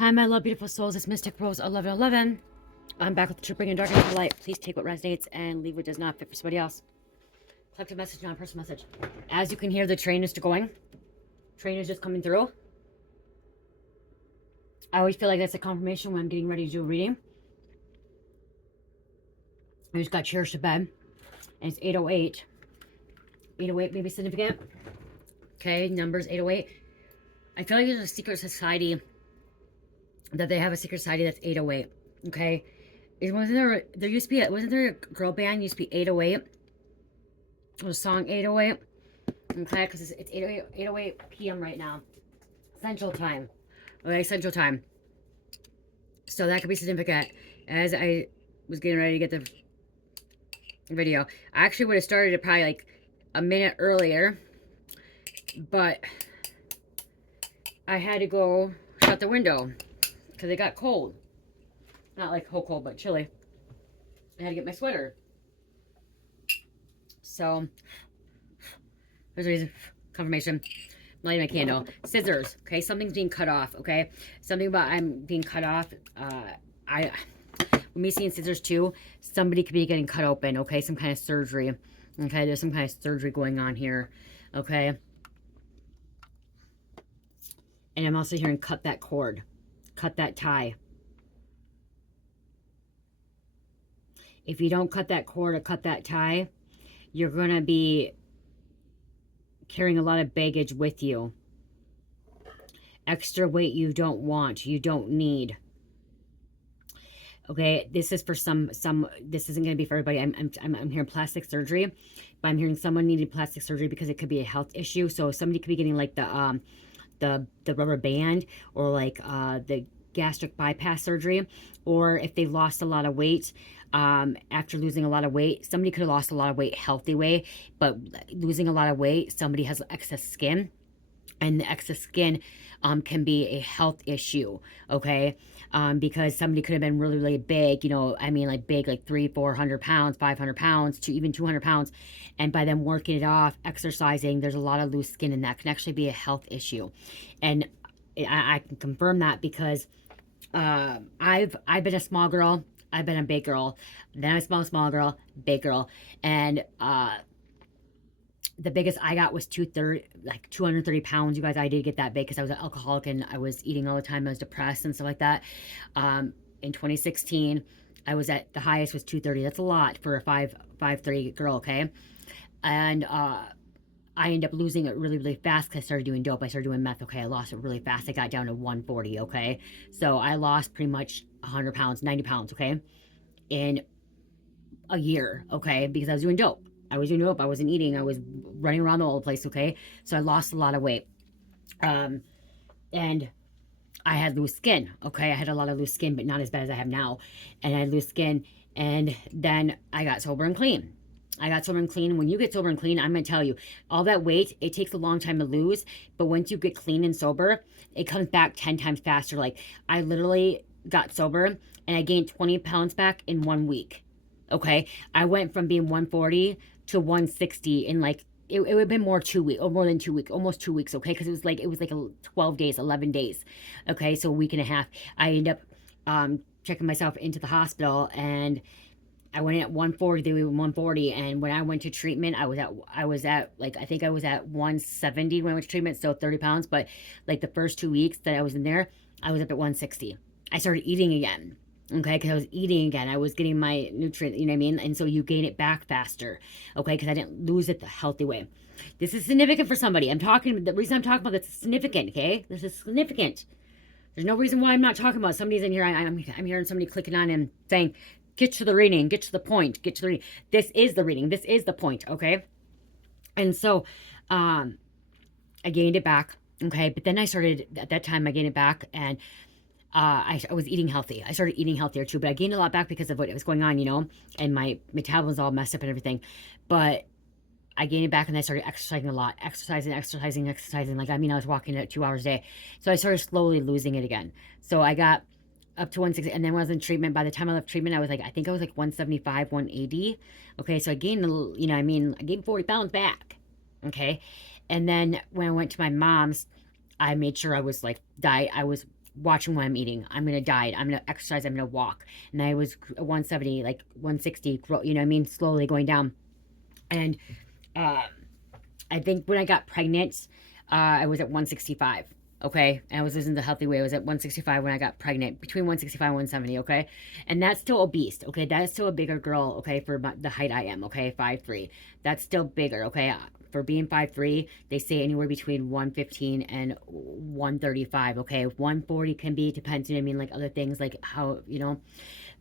Hi, my love, beautiful souls. It's Mystic Rose 1111. I'm back with the truth bringing darkness to light. Please take what resonates and leave what does not fit for somebody else. Collective message, non-personal message. As you can hear, the train is going. Train is just coming through. I always feel like that's a confirmation when I'm getting ready to do a reading. I just got cherished to bed. And it's 8:08. 8:08 may be significant. Okay, numbers 8:08. I feel like there's a secret society that they have a secret society that's 808. Okay, there used to be wasn't there a girl band used to be 808? It was a song 808. Okay, because it's 8:08 p.m. right now, Central Time. Okay, Central Time. So that could be significant. As I was getting ready to get the video, I actually would have started it probably like a minute earlier, but I had to go shut the window because it got cold. Not like whole cold, but chilly. I had to get my sweater. So, there's a reason. Confirmation. I'm lighting my candle. Scissors. Okay, something's being cut off. Okay, something about I'm being cut off. With me seeing scissors too, somebody could be getting cut open. Okay, some kind of surgery. Okay, there's some kind of surgery going on here. Okay. And I'm also hearing cut that cord. Cut that tie. If you don't cut that cord or cut that tie, you're going to be carrying a lot of baggage with you. Extra weight you don't want, you don't need. Okay, this is for some this isn't going to be for everybody. I'm hearing plastic surgery, but I'm hearing someone needed plastic surgery because it could be a health issue. So somebody could be getting like the rubber band, or like the gastric bypass surgery, or if they lost a lot of weight, after losing a lot of weight, somebody could have lost a lot of weight healthy way, but losing a lot of weight, somebody has excess skin, and the excess skin can be a health issue. Okay, because somebody could have been really, really big, you know, I mean, like big, like 300-400 pounds, 500 pounds to even 200 pounds, and by them working it off, exercising, there's a lot of loose skin, and that can actually be a health issue. And I can confirm that because I've been a small girl, I've been a big girl, then a small girl, big girl, and the biggest I got was 230 pounds. You guys, I did get that big because I was an alcoholic and I was eating all the time. I was depressed and stuff like that. In 2016, I was at the highest was 230. That's a lot for a 5'3" girl, okay? And I ended up losing it really, really fast because I started doing dope. I started doing meth, okay? I lost it really fast. I got down to 140, okay? So I lost pretty much 100 pounds, 90 pounds, okay? In a year, okay? Because I was doing dope. I wasn't eating. I was running around the whole place, okay? So I lost a lot of weight. And I had loose skin, okay? I had a lot of loose skin, but not as bad as I have now. And I had loose skin, and then I got sober and clean. When you get sober and clean, I'm going to tell you, all that weight, it takes a long time to lose, but once you get clean and sober, it comes back 10 times faster. Like, I literally got sober, and I gained 20 pounds back in 1 week. Okay, I went from being 140 to 160 in like it would have been more 2 weeks, or more than 2 weeks, almost 2 weeks. Okay, because it was like 12 days, 11 days. Okay, so a week and a half. I ended up checking myself into the hospital, and I went in at 140. They were 140, and when I went to treatment, I was at like, I think I was at 170 when I went to treatment, so 30 pounds. But like the first 2 weeks that I was in there, I was up at 160. I started eating again. Okay, because I was eating again. I was getting my nutrient, you know what I mean? And so you gain it back faster, okay? Because I didn't lose it the healthy way. This is significant for somebody. The reason I'm talking about this is significant, okay? This is significant. There's no reason why I'm not talking about it. Somebody's in here. I'm hearing somebody clicking on and saying, get to the reading, get to the point, get to the reading. This is the reading. This is the point, okay? And so I gained it back, okay? But then I started, at that time, I gained it back, and I was eating healthy. I started eating healthier too, but I gained a lot back because of what was going on, you know, and my metabolism all messed up and everything. But I gained it back, and I started exercising a lot, exercising. Like, I mean, I was walking at 2 hours a day. So I started slowly losing it again. So I got up to 160, and then when I was in treatment, by the time I left treatment, I think I was like 175, 180. Okay, so I gained, you know, I mean, I gained 40 pounds back. Okay, and then when I went to my mom's, I made sure I was like I was watching what I'm eating. I'm going to diet. I'm going to exercise. I'm going to walk. And I was 170, like 160, you know what I mean? Slowly going down. And uh, I think when I got pregnant, I was at 165. Okay. And I was losing the healthy weight. I was at 165 when I got pregnant, between 165 and 170. Okay. And that's still obese. Okay. That is still a bigger girl. Okay. For the height I am. Okay. 5'3". That's still bigger. Okay. For being 5'3", they say anywhere between 115 and 135. Okay. 140 can be, depends, you know what I mean? Like other things, like how, you know,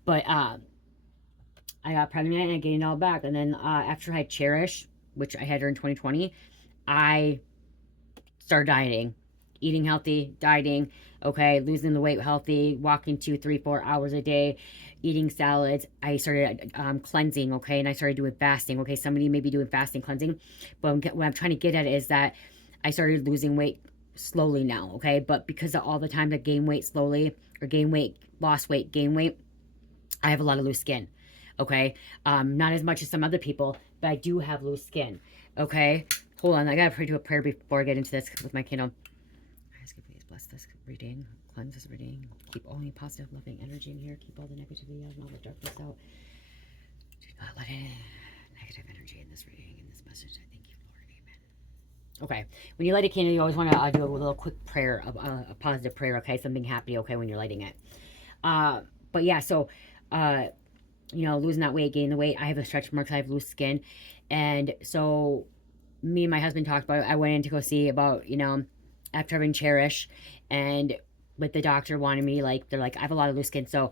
but, I got pregnant and I gained it all back. And then, after I had Cherish, which I had her in 2020, I started dieting, eating healthy, dieting, okay, losing the weight healthy, walking 2, 3, 4 hours a day, eating salads. I started cleansing, okay, and I started doing fasting. Okay, somebody may be doing fasting cleansing, but what I'm trying to get at is that I started losing weight slowly now, okay, but because of all the time that gain weight slowly, or gain weight, lost weight, gain weight, I have a lot of loose skin, okay, not as much as some other people, but I do have loose skin, okay. Hold on, I gotta pray to a prayer before I get into this with my candle. Please bless this reading, cleanse this reading, keep only positive, loving energy in here, keep all the negativity out and all the darkness out. Do not let any negative energy in this reading, in this message. I thank you, Lord. Amen. Okay, when you light a candle, you always want to do a little quick prayer, a positive prayer, okay? Something happy, okay, when you're lighting it. But yeah, so, you know, losing that weight, gaining the weight. I have a stretch marks, I have loose skin. And so me and my husband talked about it. I went in to go see about, you know, after having Cherish, and with the doctor wanting me, like, they're like, I have a lot of loose skin. So,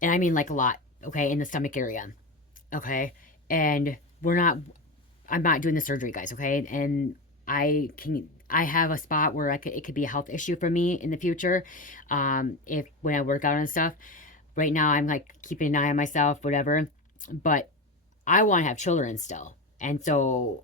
and I mean like a lot, okay, in the stomach area, okay? And I'm not doing the surgery, guys, okay? And I have a spot where it could be a health issue for me in the future, if, when I work out and stuff. Right now, I'm like keeping an eye on myself, whatever. But I want to have children still. And so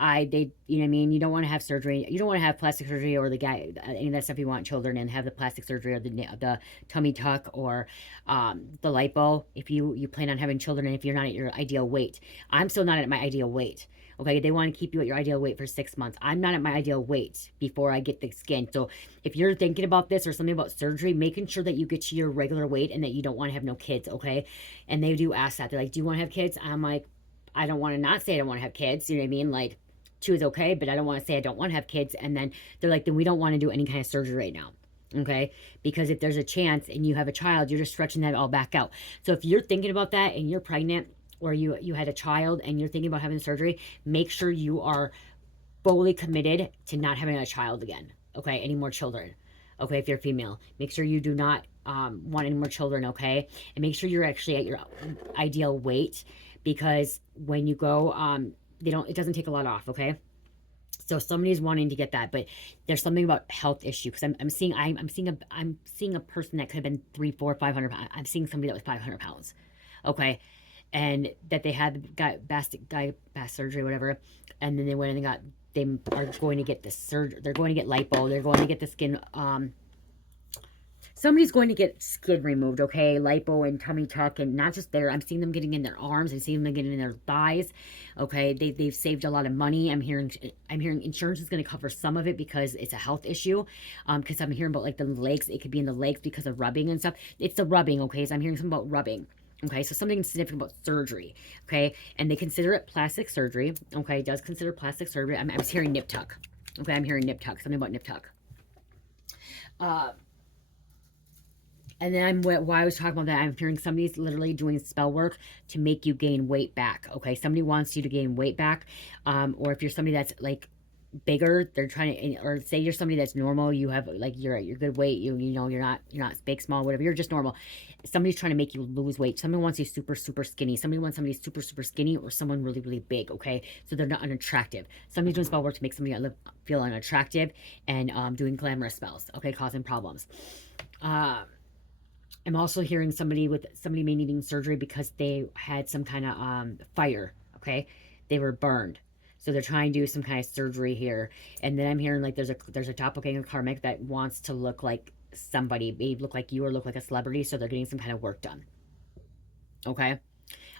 you know what I mean? You don't want to have surgery. You don't want to have plastic surgery or any of that stuff. You want children and have the plastic surgery or the tummy tuck or the lipo if you plan on having children and if you're not at your ideal weight. I'm still not at my ideal weight. Okay, they want to keep you at your ideal weight for 6 months. I'm not at my ideal weight before I get the skin. So if you're thinking about this or something about surgery, making sure that you get to your regular weight and that you don't want to have no kids, okay? And they do ask that. They're like, do you want to have kids? I'm like, I don't want to not say I don't want to have kids. You know what I mean? Like, 2 is okay, but I don't want to say I don't want to have kids. And then they're like, then we don't want to do any kind of surgery right now. Okay, because if there's a chance and you have a child, you're just stretching that all back out. So if you're thinking about that and you're pregnant, or you had a child and you're thinking about having surgery, make sure you are fully committed to not having a child again. Okay, any more children. Okay, if you're female, make sure you do not want any more children. Okay, and make sure you're actually at your ideal weight, because when you go, it doesn't take a lot off. Okay. So somebody's wanting to get that, but there's something about health issue, because I'm seeing a person that could have been 3, 4, 500 pounds. I'm seeing somebody that was 500 pounds. Okay. And that they got bass surgery, whatever. And then they went and they are going to get the surgery. They're going to get lipo. They're going to get the skin, somebody's going to get skin removed, okay? Lipo and tummy tuck, and not just there. I'm seeing them getting in their arms. I'm seeing them getting in their thighs, okay? They've saved a lot of money. I'm hearing insurance is going to cover some of it because it's a health issue. Because I'm hearing about like the legs. It could be in the legs because of rubbing and stuff. It's the rubbing, okay? So I'm hearing something about rubbing. Okay, so something significant about surgery, okay? And they consider it plastic surgery, okay? It does consider plastic surgery. I'm hearing nip tuck, okay? I'm hearing nip tuck, something about nip tuck. And then why I was talking about that, I'm hearing somebody's literally doing spell work to make you gain weight back, okay? Somebody wants you to gain weight back, or if you're somebody that's like bigger, they're trying to, or say you're somebody that's normal, you have like you're at your good weight, you know you're not big, small, whatever, you're just normal. Somebody's trying to make you lose weight. Someone wants you super skinny. Somebody wants somebody super skinny, or someone really big, okay? So they're not unattractive. Somebody's doing spell work to make somebody feel unattractive, and doing glamorous spells, okay, causing problems. I'm also hearing somebody may needing surgery because they had some kind of fire, okay? They were burned. So they're trying to do some kind of surgery here. And then I'm hearing like there's a doppelganger karmic that wants to look like somebody, maybe look like you or look like a celebrity, so they're getting some kind of work done. Okay?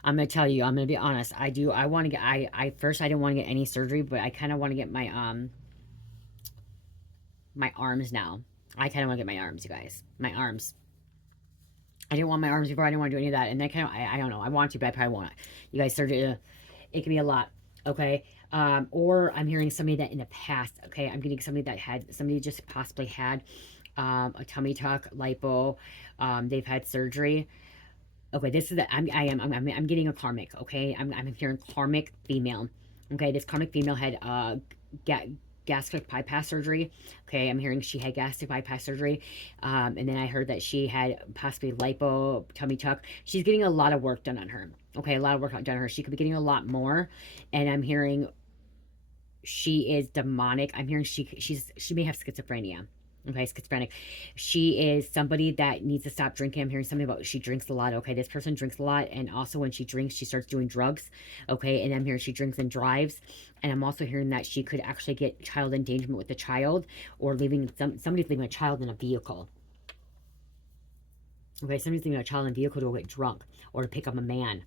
I'm gonna tell you, I'm gonna be honest. I want to get first I didn't want to get any surgery, but I kind of want to get my my arms now. I kind of want to get my arms, you guys. My arms. I didn't want my arms before. I didn't want to do any of that. And then kind of, I don't know. I want to, but I probably won't. You guys, surgery, it can be a lot. Okay. Or I'm hearing somebody that in the past, okay, I'm getting somebody that had, somebody just possibly had a tummy tuck, lipo. They've had surgery. Okay, this is the, I'm getting a karmic, okay? I'm hearing karmic female. Okay, this karmic female had gastric bypass surgery. Okay, I'm hearing she had gastric bypass surgery. And then I heard that she had possibly lipo, tummy tuck. She's getting a lot of work done on her. Okay, a lot of work done on her. She could be getting a lot more. And I'm hearing she is demonic. I'm hearing she may have schizophrenia. Okay, schizophrenic. She is somebody that needs to stop drinking. I'm hearing something about she drinks a lot. Okay, this person drinks a lot, and also when she drinks, she starts doing drugs. Okay, and I'm hearing she drinks and drives, and I'm also hearing that she could actually get child endangerment with the child, or leaving somebody's leaving a child in a vehicle. Okay, somebody's leaving a child in a vehicle to go get drunk or to pick up a man.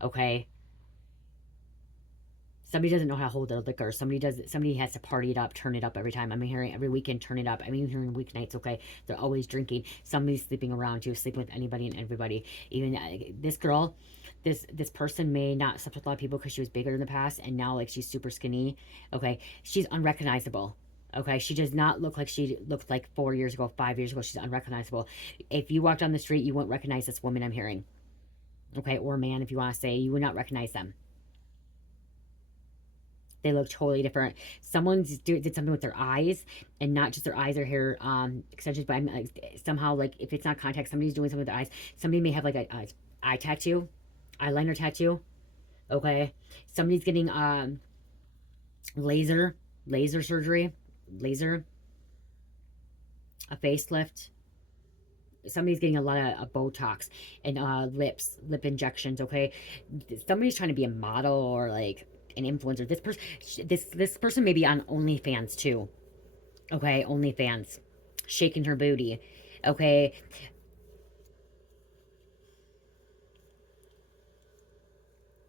Okay, somebody doesn't know how to hold their liquor. Somebody has to party it up, turn it up every time. I'm hearing every weekend, turn it up. I'm even hearing weeknights, okay? They're always drinking. Somebody's sleeping around you, sleeping with anybody and everybody. Even this girl, this person may not slept with a lot of people because she was bigger in the past, and now like she's super skinny. Okay, she's unrecognizable. Okay, she does not look like she looked like 4 years ago, 5 years ago. She's unrecognizable. If you walked down the street, you wouldn't recognize this woman I'm hearing. Okay, or man, if you want to say, you would not recognize them. They look totally different. Someone did something with their eyes, and not just their eyes or hair extensions, but I'm like, somehow, like, if it's not contact, somebody's doing something with their eyes. Somebody may have like a eye tattoo, eyeliner tattoo. Okay, somebody's getting laser surgery, laser, a facelift. Somebody's getting a lot of Botox and lip injections. Okay, somebody's trying to be a model or like an influencer. This person may be on OnlyFans too. Okay, OnlyFans, shaking her booty. Okay,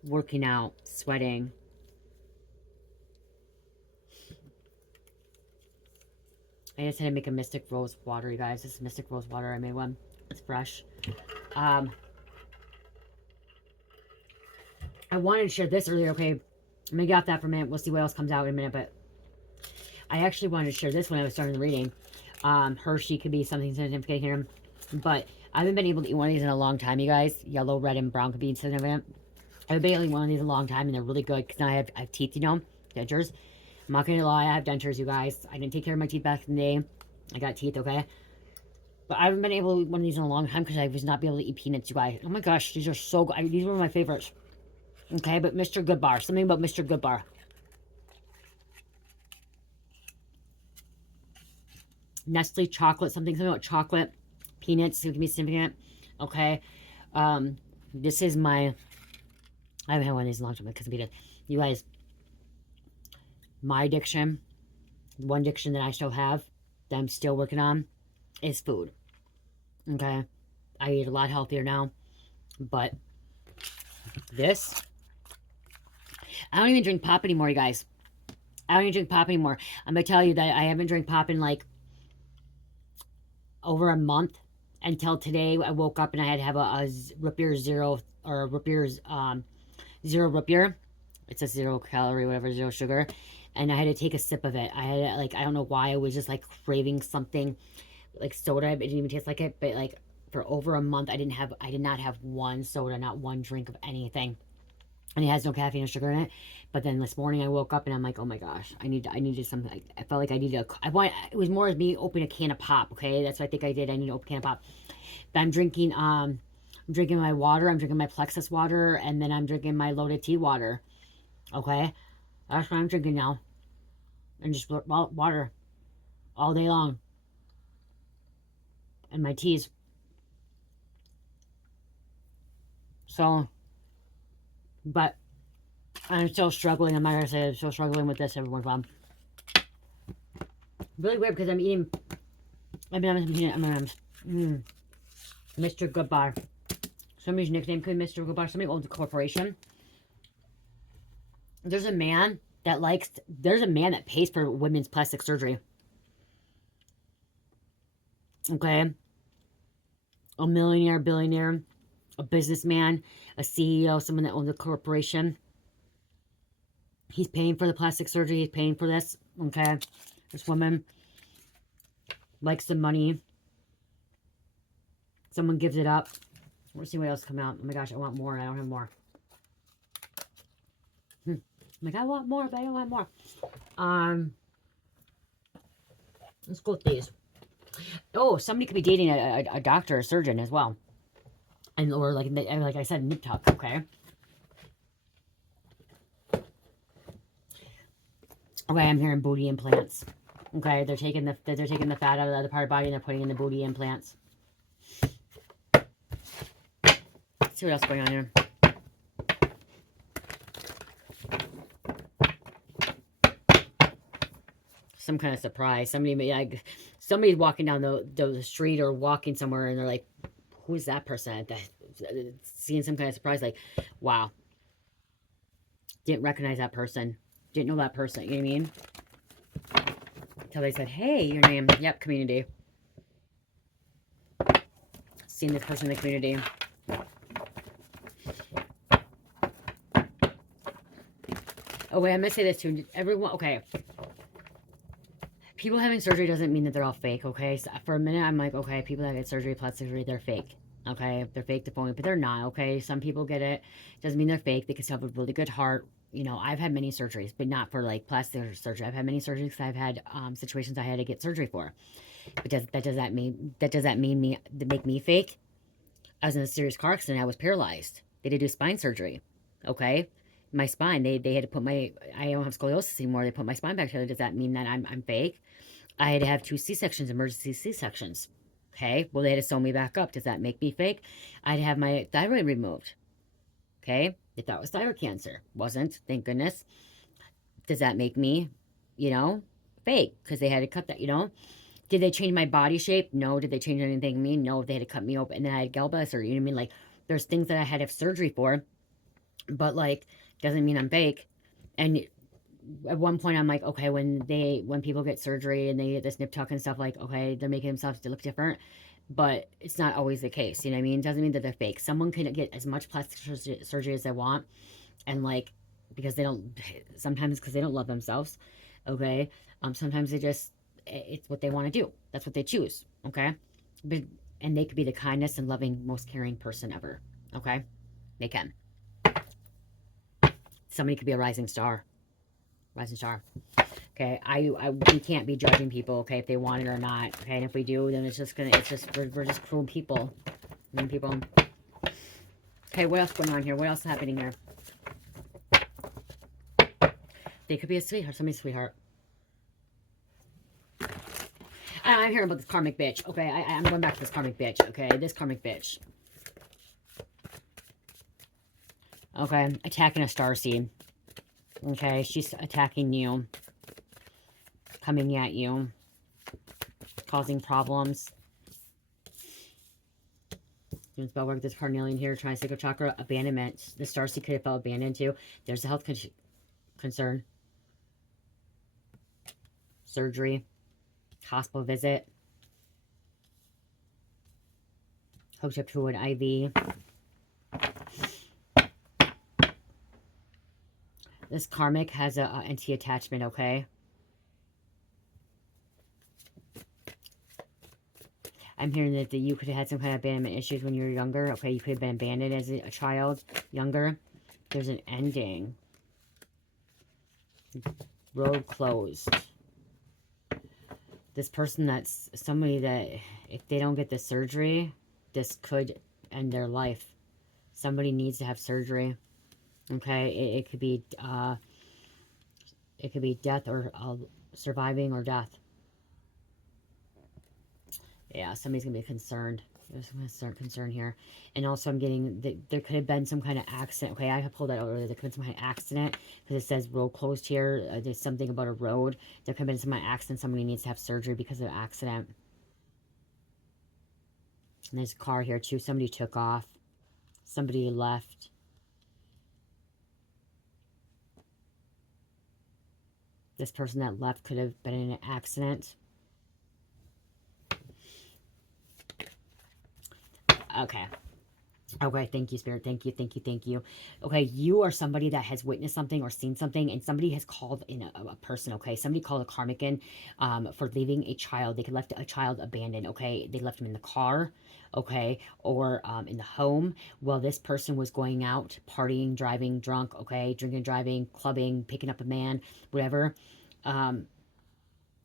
working out, sweating. I just had to make a Mystic Rose water, you guys. This is Mystic Rose water. I made one. It's fresh. I wanted to share this earlier. Okay, I'm gonna get off that for a minute. We'll see what else comes out in a minute. But I actually wanted to share this when I was starting the reading. Hershey could be something significant here, but I haven't been able to eat one of these in a long time, you guys. Yellow, red, and brown could be significant. I haven't been able to eat one of these in a long time, and they're really good because now I have teeth, you know, dentures. I'm not gonna lie, I have dentures, you guys. I didn't take care of my teeth back in the day. I got teeth, okay? But I haven't been able to eat one of these in a long time because I was not be able to eat peanuts, you guys. Oh my gosh, these are so good. These were my favorites. Okay, but Mr. Goodbar. Something about Mr. Goodbar. Nestle chocolate, something about chocolate. Peanuts, it can be significant. Okay. This is my... I haven't had one of these in a long time because of peanuts. You guys, my addiction, one addiction that I still have, that I'm still working on, is food. Okay? I eat a lot healthier now. But this... I don't even drink pop anymore, you guys. I don't even drink pop anymore. I'm going to tell you that I haven't drank pop in like over a month until today. I woke up and I had to have a root beer zero, or root beer's zero root beer. It's a 0 calorie, whatever, 0 sugar. And I had to take a sip of it. I had like, I don't know why, I was just like craving something like soda. It didn't even taste like it, but like for over a month, I did not have one soda, not one drink of anything. And it has no caffeine or sugar in it. But then this morning I woke up and I'm like, oh my gosh, I needed something. I felt like I needed it was more as me opening a can of pop. Okay, that's what I think I did. I need to open a can of pop. But I'm drinking my water. I'm drinking my Plexus water, and then I'm drinking my loaded tea water. Okay, that's what I'm drinking now, and just water all day long, and my teas. So, but I'm still struggling. I'm not gonna say I'm still struggling with this, everyone. Really weird because I'm eating M&M's. Mr. Goodbar. Somebody's nickname could be Mr. Goodbar. Somebody owns a corporation. There's a man that pays for women's plastic surgery. Okay. A millionaire, billionaire, a businessman, a CEO, someone that owns a corporation. He's paying for the plastic surgery. He's paying for this. Okay. This woman likes the money. Someone gives it up. Let's see what else come out. Oh my gosh, I want more. I don't have more. I'm like, I want more, but I don't want more. Let's go with these. Oh, somebody could be dating a doctor, a surgeon as well. And or like I said, nip tuck, okay? Okay, I'm hearing booty implants. Okay, they're taking the fat out of the other part of the body and they're putting in the booty implants. Let's see what else is going on here. Some kind of surprise. Somebody's walking down the street or walking somewhere and they're like, who's that person? Seeing some kind of surprise, like, wow. Didn't recognize that person. Didn't know that person. You know what I mean? Until they said, hey, your name. Yep, community. Seeing this person in the community. Oh, wait, I'm going to say this too. Everyone, okay. People having surgery doesn't mean that they're all fake, okay? So for a minute, I'm like, okay, people that get surgery, plastic surgery, they're fake. Okay? They're fake, they're phony, but they're not, okay? Some people get it. Doesn't mean they're fake. They can still have a really good heart. You know, I've had many surgeries, but not for like plastic surgery. I've had many surgeries because I've had situations I had to get surgery for. But does that mean make me fake? I was in a serious car accident. I was paralyzed. They had to do spine surgery. Okay? My spine, they had to put I don't have scoliosis anymore. They put my spine back together. Does that mean that I'm fake? I had to have 2 C-sections, emergency C-sections. Okay, well, they had to sew me back up. Does that make me fake? I had to have my thyroid removed. Okay, they thought it was thyroid cancer. Wasn't, thank goodness. Does that make me, fake? Because they had to cut that, Did they change my body shape? No. Did they change anything in me? No. They had to cut me open. And then I had galbus, or, you know what I mean? Like, there's things that I had to have surgery for, but, like, doesn't mean I'm fake. And at one point I'm like, okay, when people get surgery and they get this nip tuck and stuff, like, okay, they're making themselves to look different, but it's not always the case. You know what I mean? It doesn't mean that they're fake. Someone can get as much plastic surgery as they want, and like, because they don't, sometimes because they don't love themselves. Okay. Sometimes it's what they want to do. That's what they choose. Okay. But and they could be the kindest and loving, most caring person ever. Okay. They can. Somebody could be a rising star. Rising star. Okay, we can't be judging people, okay, if they want it or not. Okay, and if we do, then we're just cruel people. Mean people. Okay, what else going on here? What else is happening here? They could be a sweetheart, somebody's sweetheart. I'm hearing about this karmic bitch. Okay, I'm going back to this karmic bitch. Okay, this karmic bitch. Okay, attacking a starseed. Okay, she's attacking you. Coming at you. Causing problems. Doing spell work. This carnelian here, trying sacral chakra, abandonment. The starseed could have felt abandoned too. There's a health concern. Surgery. Hospital visit. Hooked up to an IV. This karmic has a anti-attachment, okay? I'm hearing that you could have had some kind of abandonment issues when you were younger. Okay, you could have been abandoned as a child, younger. There's an ending. Road closed. This person, that's somebody that, if they don't get the surgery, this could end their life. Somebody needs to have surgery. Okay, it could be death or surviving or death. Yeah, somebody's gonna be concerned. There's some concern here. And also I'm getting that there could have been some kind of accident. Okay, I have pulled that out earlier. There could have been some kind of accident because it says road closed here. There's something about a road. There could have been some kind of accident. Somebody needs to have surgery because of an accident. And there's a car here too. Somebody took off. Somebody left. This person that left could have been in an accident. Okay. Okay, thank you, Spirit. Thank you, thank you, thank you. Okay, you are somebody that has witnessed something or seen something, and somebody has called in a person, okay? Somebody called a karmic in for leaving a child. They could left a child abandoned, okay? They left him in the car, okay? Or in the home while this person was going out, partying, driving, drunk, okay? Drinking, driving, clubbing, picking up a man, whatever. Um,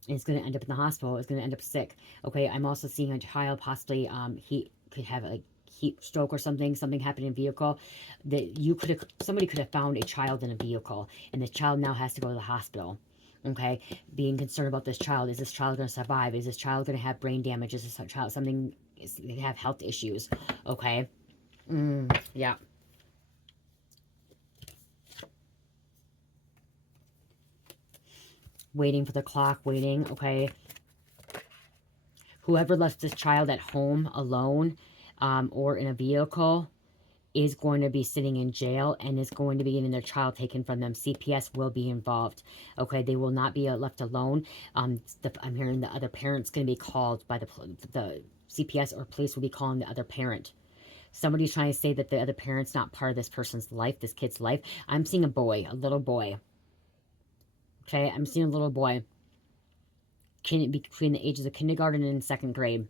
it's going to end up in the hospital. It's going to end up sick. Okay, I'm also seeing a child possibly, he could have a heat stroke or something. Something happened in a vehicle. That you could have, somebody could have found a child in a vehicle, and the child now has to go to the hospital. Okay, being concerned about this child. Is this child going to survive? Is this child going to have brain damage? Is this child something? They have health issues. Okay. Yeah. Waiting for the clock. Waiting. Okay. Whoever left this child at home alone or in a vehicle is going to be sitting in jail and is going to be getting their child taken from them. CPS will be involved. Okay, they will not be left alone. I'm hearing the other parent's going to be called by the CPS, or police will be calling the other parent. Somebody's trying to say that the other parent's not part of this person's life, this kid's life. I'm seeing a boy, a little boy. Okay, I'm seeing a little boy. Can it be between the ages of kindergarten and second grade?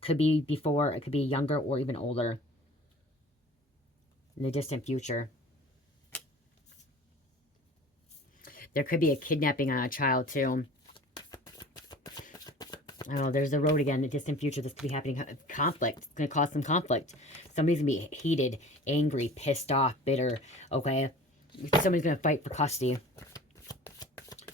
Could be before, it could be younger or even older in the distant future. There could be a kidnapping on a child too. Oh, there's the road again. The distant future. This could be happening. Conflict. It's going to cause some conflict. Somebody's going to be heated, angry, pissed off, bitter. Okay. Somebody's going to fight for custody.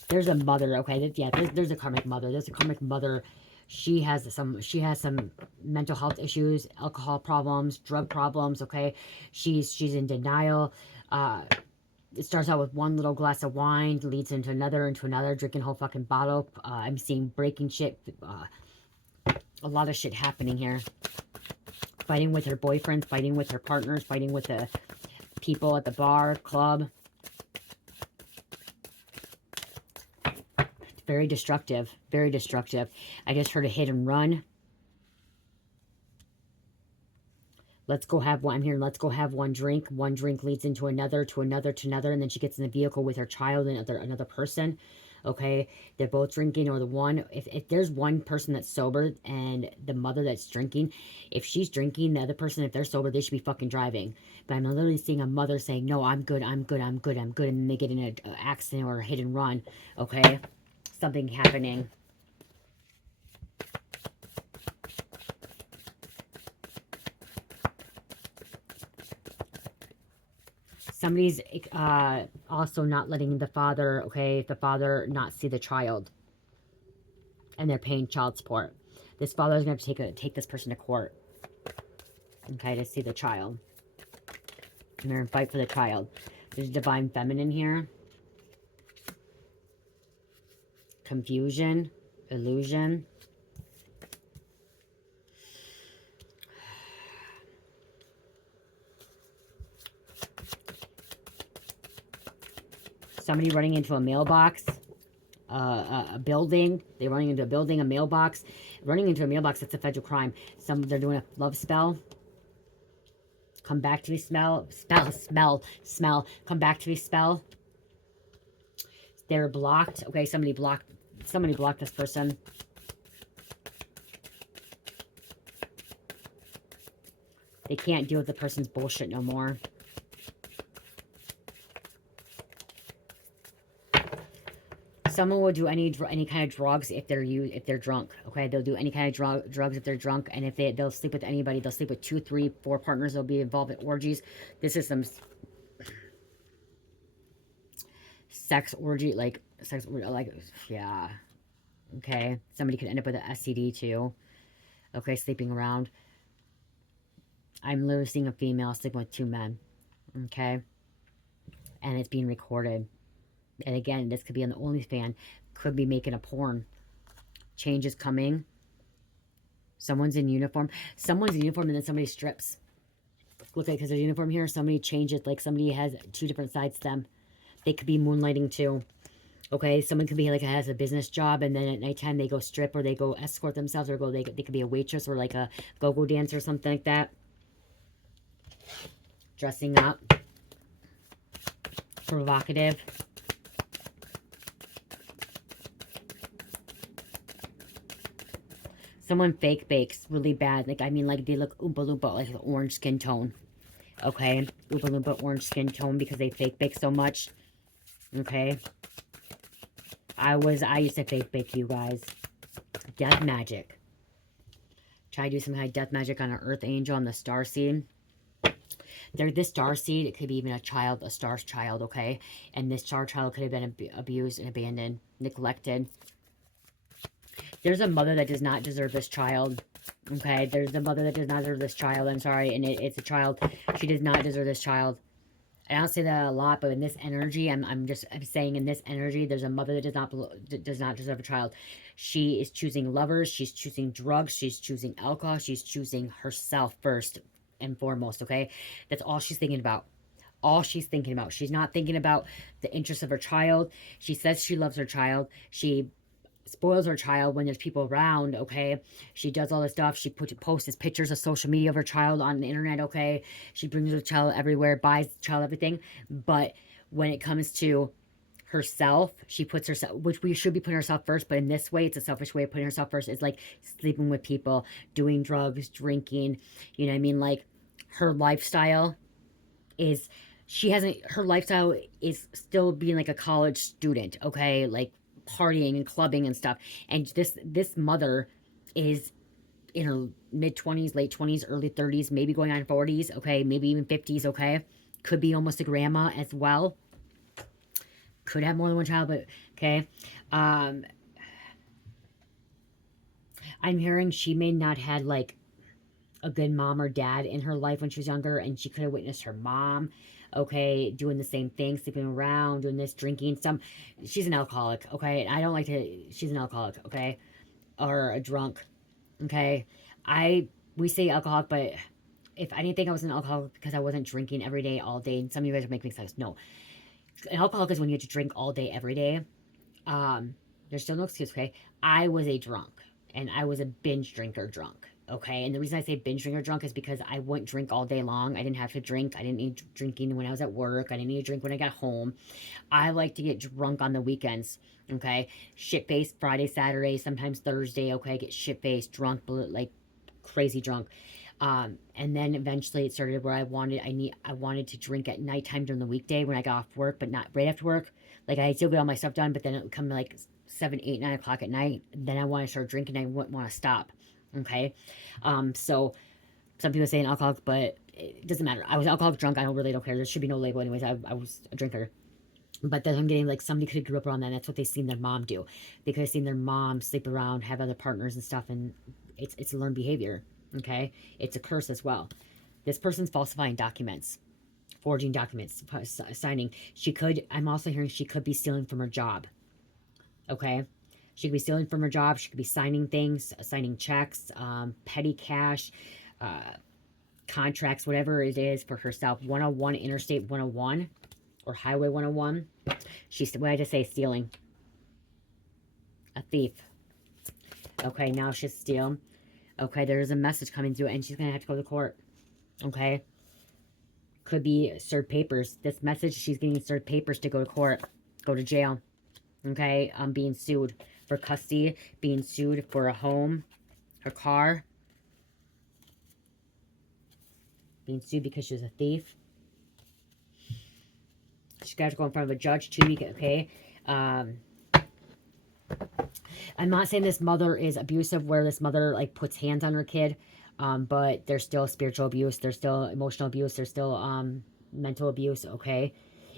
There's a mother. Okay. Yeah. There's a karmic mother. There's a karmic mother. She has some mental health issues, alcohol problems, drug problems. Okay. She's in denial. It starts out with one little glass of wine, leads into another, drinking a whole fucking bottle. I'm seeing breaking shit. A lot of shit happening here. Fighting with her boyfriends, fighting with her partners, fighting with the people at the bar, club. Very destructive. Very destructive. I just heard a hit and run. Let's go have one. I'm hearing let's go have one drink. One drink leads into another, to another, to another. And then she gets in the vehicle with her child and another person. Okay. They're both drinking, or the one, if there's one person that's sober and the mother that's drinking, if she's drinking, the other person, if they're sober, they should be fucking driving. But I'm literally seeing a mother saying, no, I'm good, I'm good, I'm good, I'm good. And then they get in an accident or a hit and run. Okay. Something happening. Somebody's also not letting the father, okay, the father not see the child. And they're paying child support. This father is going to have to take this person to court. Okay, to see the child. And they're going to fight for the child. There's divine feminine here. Confusion. Illusion. Somebody running into a mailbox, a building. They're running into a building, a mailbox. Running into a mailbox, that's a federal crime. They're doing a love spell. Come back to me, smell. Come back to me, spell. They're blocked. Okay, somebody blocked this person. They can't deal with the person's bullshit no more. Someone will do any kind of drugs if they're drunk. Okay, they'll do any kind of drugs if they're drunk, and if they'll sleep with anybody, they'll sleep with 2, 3, 4 partners. They'll be involved in orgies. This is some sex orgy, yeah. Okay, somebody could end up with an STD too. Okay, sleeping around. I'm literally seeing a female sleeping with 2 men. Okay, and it's being recorded. And again, this could be on the OnlyFans. Could be making a porn. Change is coming. Someone's in uniform. Someone's in uniform and then somebody strips. Look like there's a uniform here. Somebody changes. Like somebody has 2 different sides to them. They could be moonlighting too. Okay, someone could be like has a business job, and then at nighttime they go strip or they go escort themselves, or they could be a waitress or like a go-go dancer or something like that. Dressing up, provocative. Someone fake bakes really bad. Like, I mean, like they look oompa loompa, like an orange skin tone. Okay, oompa loompa orange skin tone because they fake bake so much. Okay, I used to fake bake, you guys. Death magic. Try to do some kind of death magic on an earth angel on the star seed. This star seed, it could be even a child, a star child, okay? And this star child could have been abused and abandoned, neglected. There's a mother that does not deserve this child, okay? There's a mother that does not deserve this child, I'm sorry, and it's a child. She does not deserve this child. I don't say that a lot, but in this energy, I'm saying in this energy, there's a mother that does not deserve a child. She is choosing lovers, she's choosing drugs, she's choosing alcohol, she's choosing herself first and foremost, okay? That's all she's thinking about. All she's thinking about. She's not thinking about the interests of her child. She says she loves her child. She spoils her child when there's people around, okay? She does all this stuff. She posts pictures of social media of her child on the internet, okay? She brings her child everywhere, buys the child everything. But when it comes to herself, she puts herself, which we should be putting herself first, but in this way, it's a selfish way of putting herself first. It's like sleeping with people, doing drugs, drinking, you know what I mean? Like, her lifestyle is, her lifestyle is still being like a college student, okay? Like, partying and clubbing and stuff. And this mother is in her mid-20s, late 20s, early 30s, maybe going on 40s, okay? Maybe even 50s, okay? Could be almost a grandma as well. Could have more than one child, but okay. I'm hearing she may not had like a good mom or dad in her life when she was younger, and she could have witnessed her mom, okay, doing the same thing, sleeping around, doing this, drinking some. She's an alcoholic, okay? I don't like to. She's an alcoholic, okay, or a drunk, okay. We say alcoholic, but if I didn't think I was an alcoholic because I wasn't drinking every day, all day, and some of you guys are making sense. No, an alcoholic is when you have to drink all day, every day. Um, there's still no excuse, okay? I was a drunk, and I was a binge drinker drunk, okay? And the reason I say binge drinker drunk is because I wouldn't drink all day long. I didn't have to drink. I didn't need drinking when I was at work. I didn't need to drink when I got home. I like to get drunk on the weekends, okay? Shit faced Friday, Saturday, sometimes Thursday, okay? Get shit faced, drunk, like crazy drunk. And then eventually it started where I wanted to drink at nighttime during the weekday when I got off work, but not right after work. Like, I still get all my stuff done, but then it would come like 7, 8, 9 o'clock at night. Then I want to start drinking. I wouldn't want to stop. Okay. So some people say an alcoholic, but it doesn't matter. I was alcoholic drunk. I don't care. There should be no label anyways. I was a drinker. But then I'm getting like somebody could have grew up around that. And that's what they seen their mom do. They could have seen their mom sleep around, have other partners and stuff, and it's a learned behavior. Okay, it's a curse as well. This person's falsifying documents, forging documents, signing. I'm also hearing she could be stealing from her job. Okay, she could be stealing from her job. She could be signing things, signing checks, petty cash, contracts, whatever it is for herself. 101 Interstate 101 or Highway 101. What did I just say? Stealing. A thief. Okay, now she's stealing. Okay, there's a message coming through, and she's going to have to go to court. Okay? Could be served papers. This message, she's getting served papers to go to court. Go to jail. Okay? Being sued for custody. Being sued for a home. Her car. Being sued because she's a thief. She's got to go in front of a judge 2 weeks, okay? I'm not saying this mother is abusive where this mother like puts hands on her kid, but there's still spiritual abuse, there's still emotional abuse, there's still mental abuse, okay?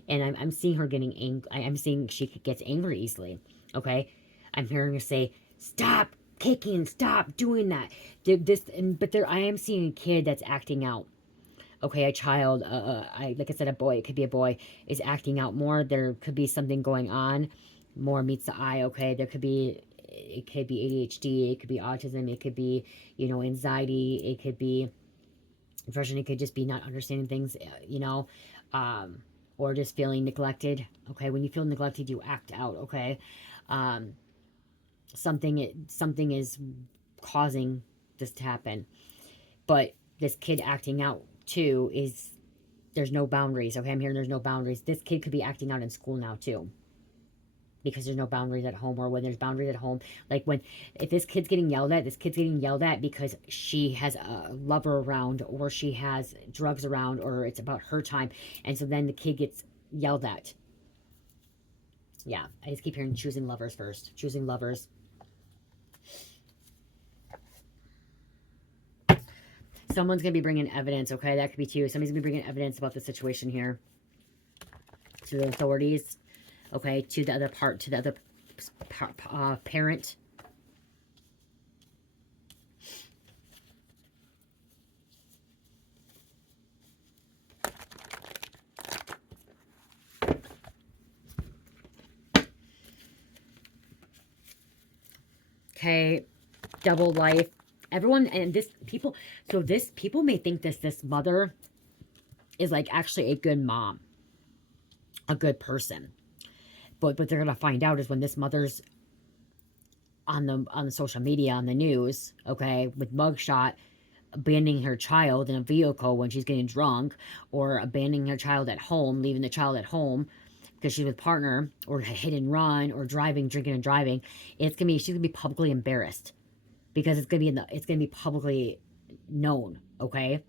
And I'm seeing her getting angry. I'm seeing she gets angry easily, okay? I'm hearing her say, stop kicking, stop doing that. I am seeing a kid that's acting out. Okay, a child, like I said, a boy, it could be a boy, is acting out more. There could be something going on. More meets the eye, okay? It could be ADHD, it could be autism, it could be, anxiety, it could be depression, it could just be not understanding things, or just feeling neglected. Okay, when you feel neglected, you act out. Okay, um, something is causing this to happen. But this kid acting out too is, there's no boundaries. Okay, I'm hearing there's no boundaries. This kid could be acting out in school now too, because there's no boundaries at home. Or when there's boundaries at home, like when, if this kid's getting yelled at, this kid's getting yelled at because she has a lover around, or she has drugs around, or it's about her time, and so then the kid gets yelled at. Yeah, I just keep hearing choosing lovers first, choosing lovers. Someone's gonna be bringing evidence. Okay, that could be too. Somebody's gonna be bringing evidence about the situation here to the authorities. Okay, to the other part, to the other parent. Okay, double life. Everyone, and this people, so this people may think this mother is like actually a good mom, a good person. But what they're gonna find out is when this mother's on the social media, on the news, okay, with mugshot, abandoning her child in a vehicle when she's getting drunk, or abandoning her child at home, leaving the child at home because she's with partner, or hit and run, or driving, drinking and driving, she's gonna be publicly embarrassed, because it's gonna be publicly known, okay?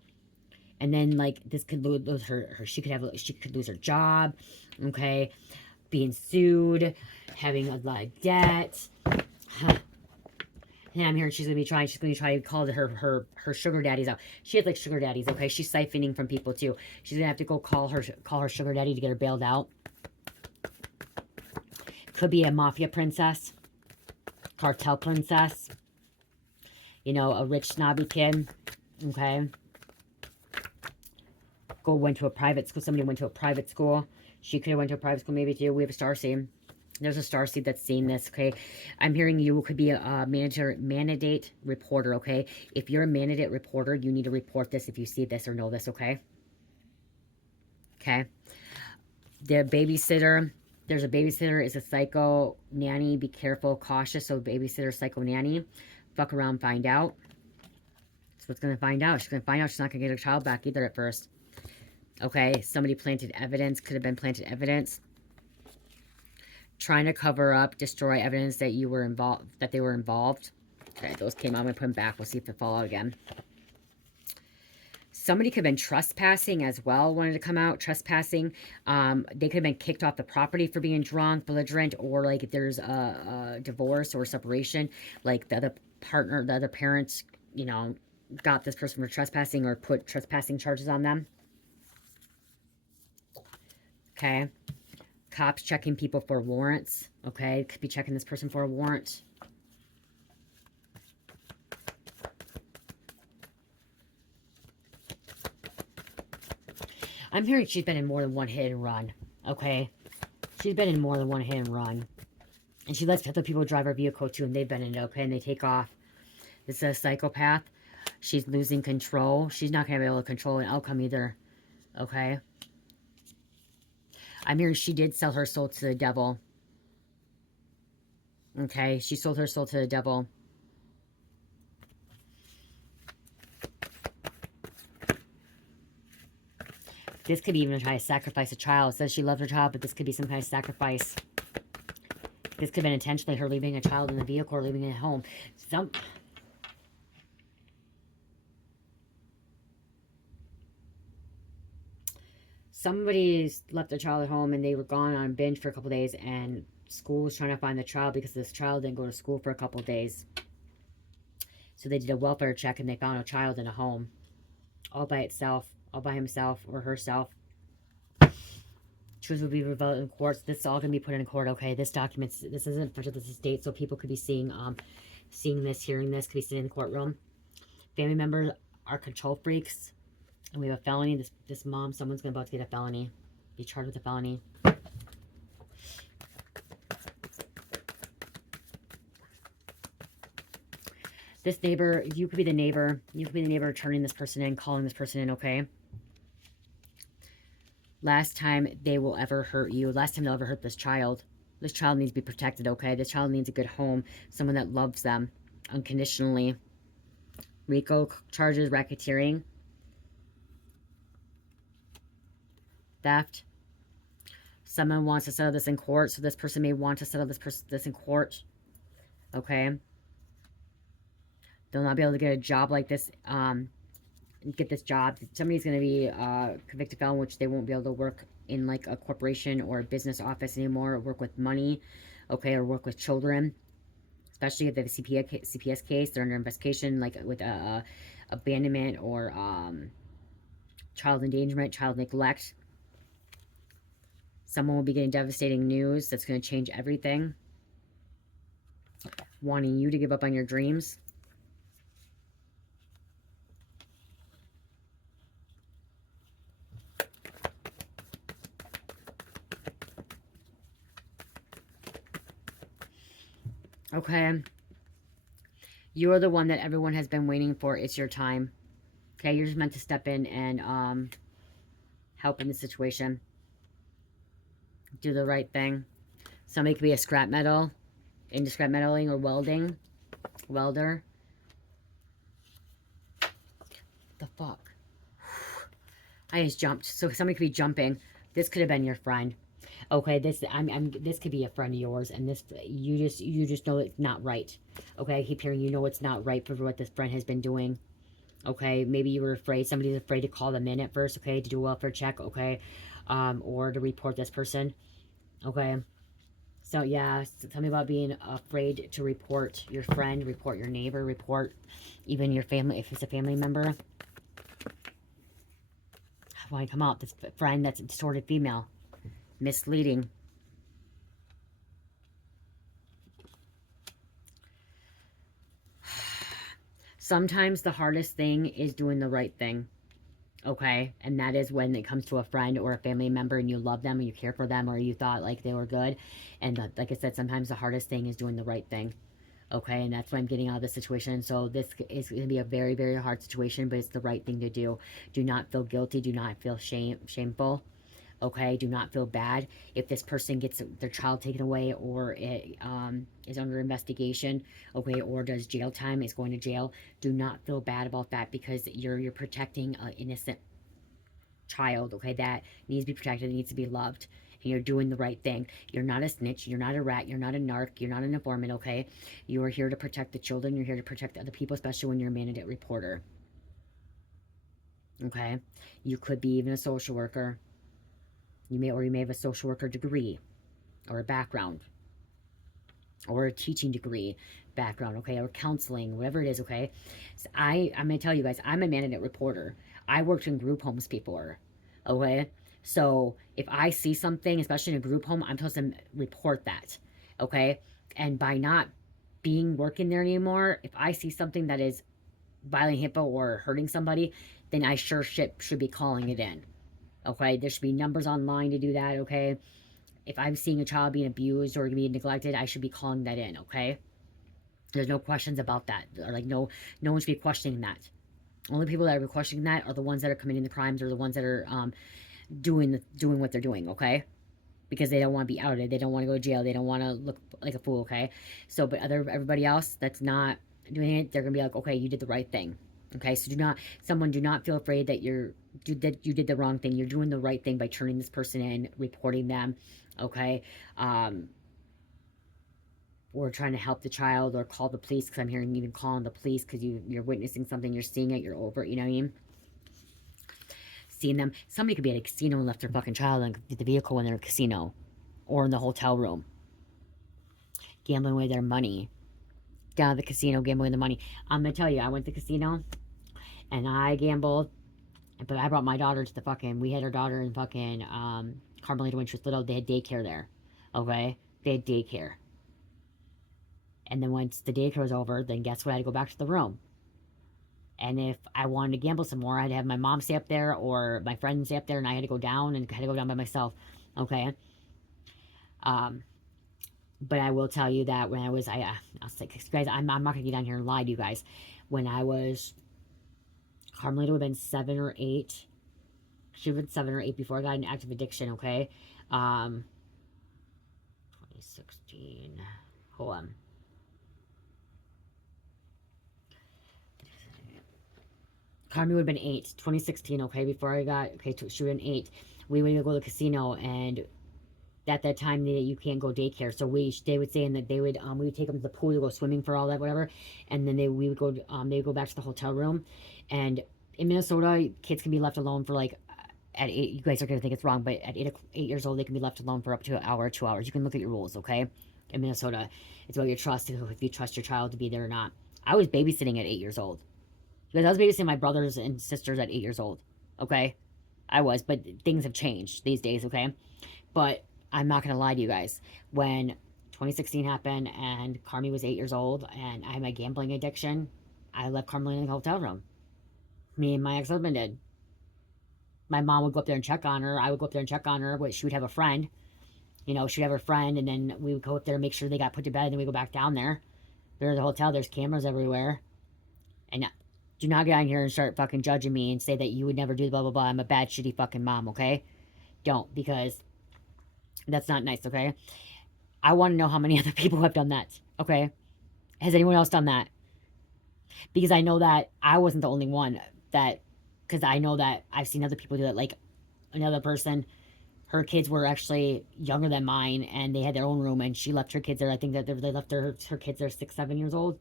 And then like this could lose she could lose her job, okay? Being sued, having a lot of debt. And I'm hearing she's gonna be trying to call her sugar daddies out. She has like sugar daddies, okay? She's siphoning from people too. She's gonna have to go call her sugar daddy to get her bailed out. Could be a mafia princess, cartel princess, you know, a rich snobby kid, okay? Went to a private school. Somebody went to a private school. She could have went to a private school maybe too. We have a starseed. There's a starseed that's seeing this, okay? I'm hearing you could be a mandate reporter, okay? If you're a mandate reporter, you need to report this if you see this or know this, okay? Okay. The babysitter, there's a babysitter is a psycho nanny. Be careful, cautious. So babysitter, psycho nanny. Fuck around, find out. That's what's going to find out. She's going to find out she's not going to get her child back either at first. Okay, somebody planted evidence. Could have been planted evidence. Trying to cover up, destroy evidence that you were involved, that they were involved. Okay, those came out. I'm going to put them back. We'll see if they fall out again. Somebody could have been trespassing as well, wanted to come out, trespassing. They could have been kicked off the property for being drunk, belligerent, or like if there's a divorce or separation, like the other partner, the other parents, you know, got this person for trespassing or put trespassing charges on them. Okay. Cops checking people for warrants. Okay. Could be checking this person for a warrant. I'm hearing she's been in more than one hit and run. Okay. She's been in more than one hit and run. And she lets other people drive her vehicle too, and they've been in it, okay? And they take off. This is a psychopath. She's losing control. She's not going to be able to control an outcome either. Okay. I'm hearing she did sell her soul to the devil. Okay, she sold her soul to the devil. This could be even try to sacrifice a child. It says she loved her child, but this could be some kind of sacrifice. This could have been intentionally her leaving a child in the vehicle or leaving it at home. Somebody's left their child at home and they were gone on binge for a couple days, and school was trying to find the child because this child didn't go to school for a couple days. So they did a welfare check and they found a child in a home, all by itself, all by himself or herself. Truth will be revealed in courts. This is all going to be put in court, okay? This documents, this isn't for the state, so people could be seeing this, hearing this, could be sitting in the courtroom. Family members are control freaks. And we have a felony. This mom, someone's about to get a felony. Be charged with a felony. This neighbor, you could be the neighbor. You could be the neighbor turning this person in, calling this person in, okay? Last time they will ever hurt you. Last time they'll ever hurt this child. This child needs to be protected, okay? This child needs a good home. Someone that loves them unconditionally. RICO charges, racketeering, theft. Someone wants to settle this in court, so this person may want to settle this in court, okay? They'll not be able to get a job like this, get this job. Somebody's going to be a convicted felon, which they won't be able to work in like a corporation or a business office anymore, or work with money, okay, or work with children, especially if they have a CPS case. They're under investigation, like with abandonment or child endangerment, child neglect. Someone will be getting devastating news that's going to change everything. Wanting you to give up on your dreams. Okay. You're the one that everyone has been waiting for. It's your time. Okay, you're just meant to step in and help in the situation. Do the right thing. Somebody could be a scrap metal, into scrap metaling or welding. Welder. The fuck? I just jumped. So somebody could be jumping. This could have been your friend. Okay, this this could be a friend of yours, and this you just know it's not right. Okay, I keep hearing you know it's not right for what this friend has been doing. Okay, maybe you were afraid. Somebody's afraid to call them in at first. Okay, to do a welfare check. Okay, or to report this person. Okay, so yeah, tell me about being afraid to report your friend, report your neighbor, report even your family if it's a family member. Why come out this friend that's a distorted female, misleading. Sometimes the hardest thing is doing the right thing. Okay, and that is when it comes to a friend or a family member and you love them and you care for them or you thought like they were good. And like I said, sometimes the hardest thing is doing the right thing. Okay, and that's why I'm getting out of this situation. So this is going to be a very, very hard situation, but it's the right thing to do. Do not feel guilty. Do not feel shameful. Okay, do not feel bad if this person gets their child taken away or it is under investigation, okay, or does jail time, is going to jail. Do not feel bad about that because you're protecting an innocent child, okay, that needs to be protected, needs to be loved, and you're doing the right thing. You're not a snitch, you're not a rat, you're not a narc, you're not an informant, okay? You are here to protect the children, you're here to protect other people, especially when you're a mandated reporter, okay? You could be even a social worker. You may have a social worker degree or a background or a teaching degree background, okay, or counseling, whatever it is, okay. So I'm gonna tell you guys, I'm a management reporter. I worked in group homes before, okay. So if I see something, especially in a group home, I'm supposed to report that, okay. And by not being working there anymore, if I see something that is violating HIPAA or hurting somebody, then I sure shit should be calling it in. Okay, there should be numbers online to do that, okay? If I'm seeing a child being abused or being neglected, I should be calling that in, okay? There's no questions about that. Or like no one should be questioning that. Only people that are questioning that are the ones that are committing the crimes or the ones that are doing what they're doing, okay? Because they don't want to be outed, they don't want to go to jail, they don't want to look like a fool, okay? So, but everybody else that's not doing it, they're gonna be like, okay, you did the right thing. Okay, so do not feel afraid that you did the wrong thing. You're doing the right thing by turning this person in, reporting them, okay? Or trying to help the child or call the police, because I'm hearing even calling the police because you're witnessing something, you're seeing it, you're over it, you know what I mean? Seeing them. Somebody could be at a casino and left their fucking child in the vehicle when they're in a casino or in the hotel room, gambling away their money. Down at the casino, gambling the money. I'm gonna tell you, I went to the casino and I gambled, but I brought my daughter to the fucking, we had our daughter in fucking Carmelita when she was little. They had daycare there, okay? They had daycare. And then once the daycare was over, then guess what? I had to go back to the room. And if I wanted to gamble some more, I'd have my mom stay up there or my friend stay up there, and I had to go down and had to go down by myself, okay? But I will tell you that when I was was like, guys, I'm not gonna get down here and lie to you guys. When I was, Carmelita would have been 7 or 8. She was 7 or 8 before I got an active addiction, okay? 2016. Hold on. Carmi would have been 8. 2016, okay? Before I got, okay, she would have been 8. We would go to the casino, and at that time you can't go daycare, so they would say that they would we would take them to the pool to go swimming for all that whatever, and then we would go they would go back to the hotel room, and in Minnesota kids can be left alone for like at 8. You guys are gonna think it's wrong, but at 8 years old they can be left alone for up to an hour or 2 hours. You can look at your rules, okay? In Minnesota, it's about your trust, if you trust your child to be there or not. I was babysitting at 8 years old. Because I was babysitting my brothers and sisters at 8 years old, okay? I was, but things have changed these days, okay? But I'm not going to lie to you guys. When 2016 happened and Carmi was 8 years old and I had my gambling addiction, I left Carmi in the hotel room. Me and my ex-husband did. My mom would go up there and check on her. I would go up there and check on her. But she would have a friend. You know, she'd have her friend, and then we would go up there and make sure they got put to bed, and then we go back down there. There's a hotel. There's cameras everywhere. And do not get on here and start fucking judging me and say that you would never do blah, blah, blah. I'm a bad, shitty fucking mom, okay? Don't, because that's not nice, okay? I want to know how many other people have done that, okay? Has anyone else done that? Because I know that I wasn't the only one that, because I know that I've seen other people do that. Like another person, her kids were actually younger than mine, and they had their own room, and she left her kids there. I think that they left her kids there 6, 7 years old,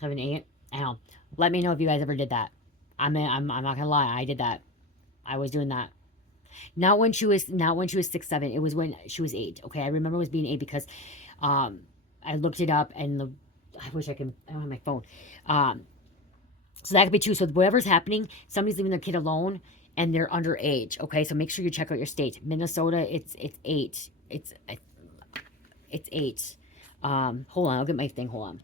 7, 8. I don't know. Let me know if you guys ever did that. I'm not gonna lie, I did that. I was doing that. Not when she was 6, 7. It was when she was 8. Okay, I remember it was being 8 because I looked it up, and I wish I don't have my phone. So that could be true. So whatever's happening, somebody's leaving their kid alone and they're underage. Okay, so make sure you check out your state. Minnesota, it's 8. It's 8. Hold on, I'll get my thing. Hold on.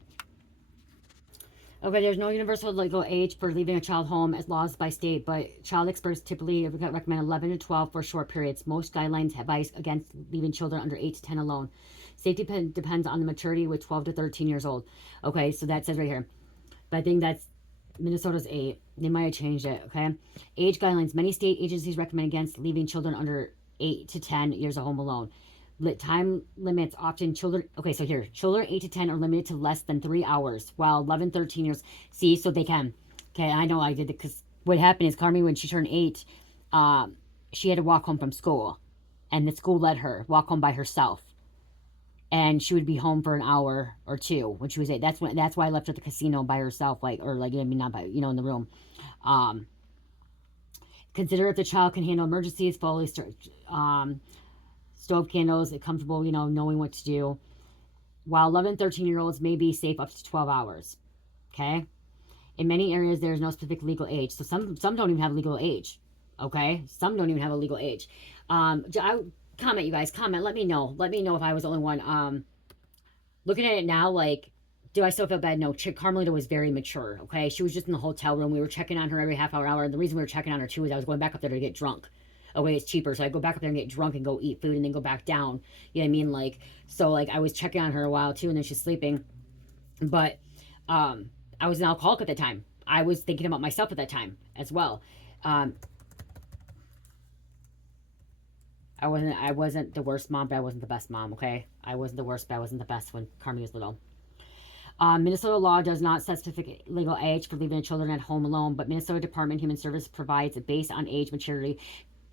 Okay, there's no universal legal age for leaving a child home as laws by state, but child experts typically recommend 11 to 12 for short periods. Most guidelines advise against leaving children under 8 to 10 alone. Safety depends on the maturity with 12 to 13 years old. Okay, so that says right here. But I think that's Minnesota's 8. They might have changed it, okay? Age guidelines. Many state agencies recommend against leaving children under 8 to 10 years at home alone. Time limits often children, okay, so here, children 8 to 10 are limited to less than 3 hours, while 11, 13 years, see, so they can. Okay, I know I did it because what happened is Carmi, when she turned 8, she had to walk home from school, and the school let her walk home by herself. And she would be home for an hour or 2 when she was 8. That's why I left her at the casino by herself, I mean, not by, in the room. Consider if the child can handle emergencies, fully stove candles, comfortable, knowing what to do. While 11, 13-year-olds may be safe up to 12 hours. Okay? In many areas, there is no specific legal age. So some don't even have legal age. Okay? Some don't even have a legal age. Comment, you guys. Comment. Let me know. Let me know if I was the only one. Looking at it now, like, do I still feel bad? No. Carmelita was very mature. Okay? She was just in the hotel room. We were checking on her every half hour. And the reason we were checking on her, too, is I was going back up there to get drunk. Away it's cheaper, so I go back up there and get drunk and go eat food and then go back down. You know what I mean? Like, so like I was checking on her a while too, and then she's sleeping. But I was an alcoholic at the time. I was thinking about myself at that time as well. I wasn't the worst mom, but I wasn't the best mom. Okay, I wasn't the worst, but I wasn't the best when Carmi was little. Minnesota law does not set specific legal age for leaving children at home alone, but Minnesota Department of Human Services provides, based on age maturity,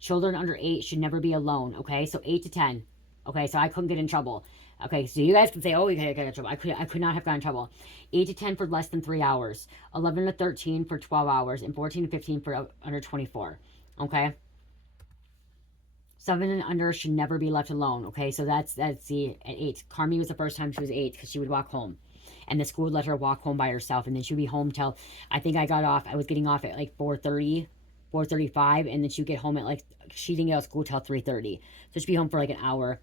children under 8 should never be alone. Okay, so 8 to 10. Okay, so I couldn't get in trouble. Okay, so you guys can say, oh, you could get in trouble. I could not have gotten in trouble. 8 to 10 for less than 3 hours. 11 to 13 for 12 hours. And 14 to 15 for under 24. Okay? 7 and under should never be left alone. Okay, so that's the at 8. Carmi was the first time she was 8 because she would walk home. And the school would let her walk home by herself. And then she'd be home till, I think I was getting off at like 4:30. 4:35, and then she'd get home at like, she didn't get out of school till 3:30, so she'd be home for like an hour.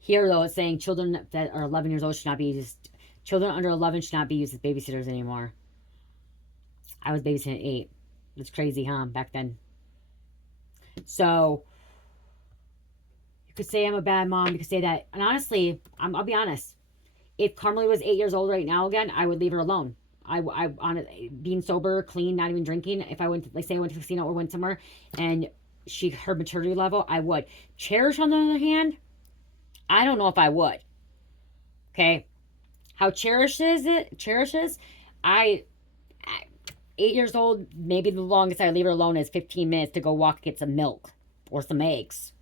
Here though, it's saying children that are 11 years old should not be used. Children under 11 should not be used as babysitters anymore. I was babysitting at 8. It's crazy, huh? Back then. So you could say I'm a bad mom. You could say that, and honestly, I'll be honest. If Carmelita was 8 years old right now again, I would leave her alone. on being sober, clean, not even drinking. If I went, like say I went to a casino or went somewhere, and her maturity level, I would. Cherish, on the other hand, I don't know if I would. Okay, how cherishes, I 8 years old, maybe the longest I leave her alone is 15 minutes to go walk, get some milk or some eggs.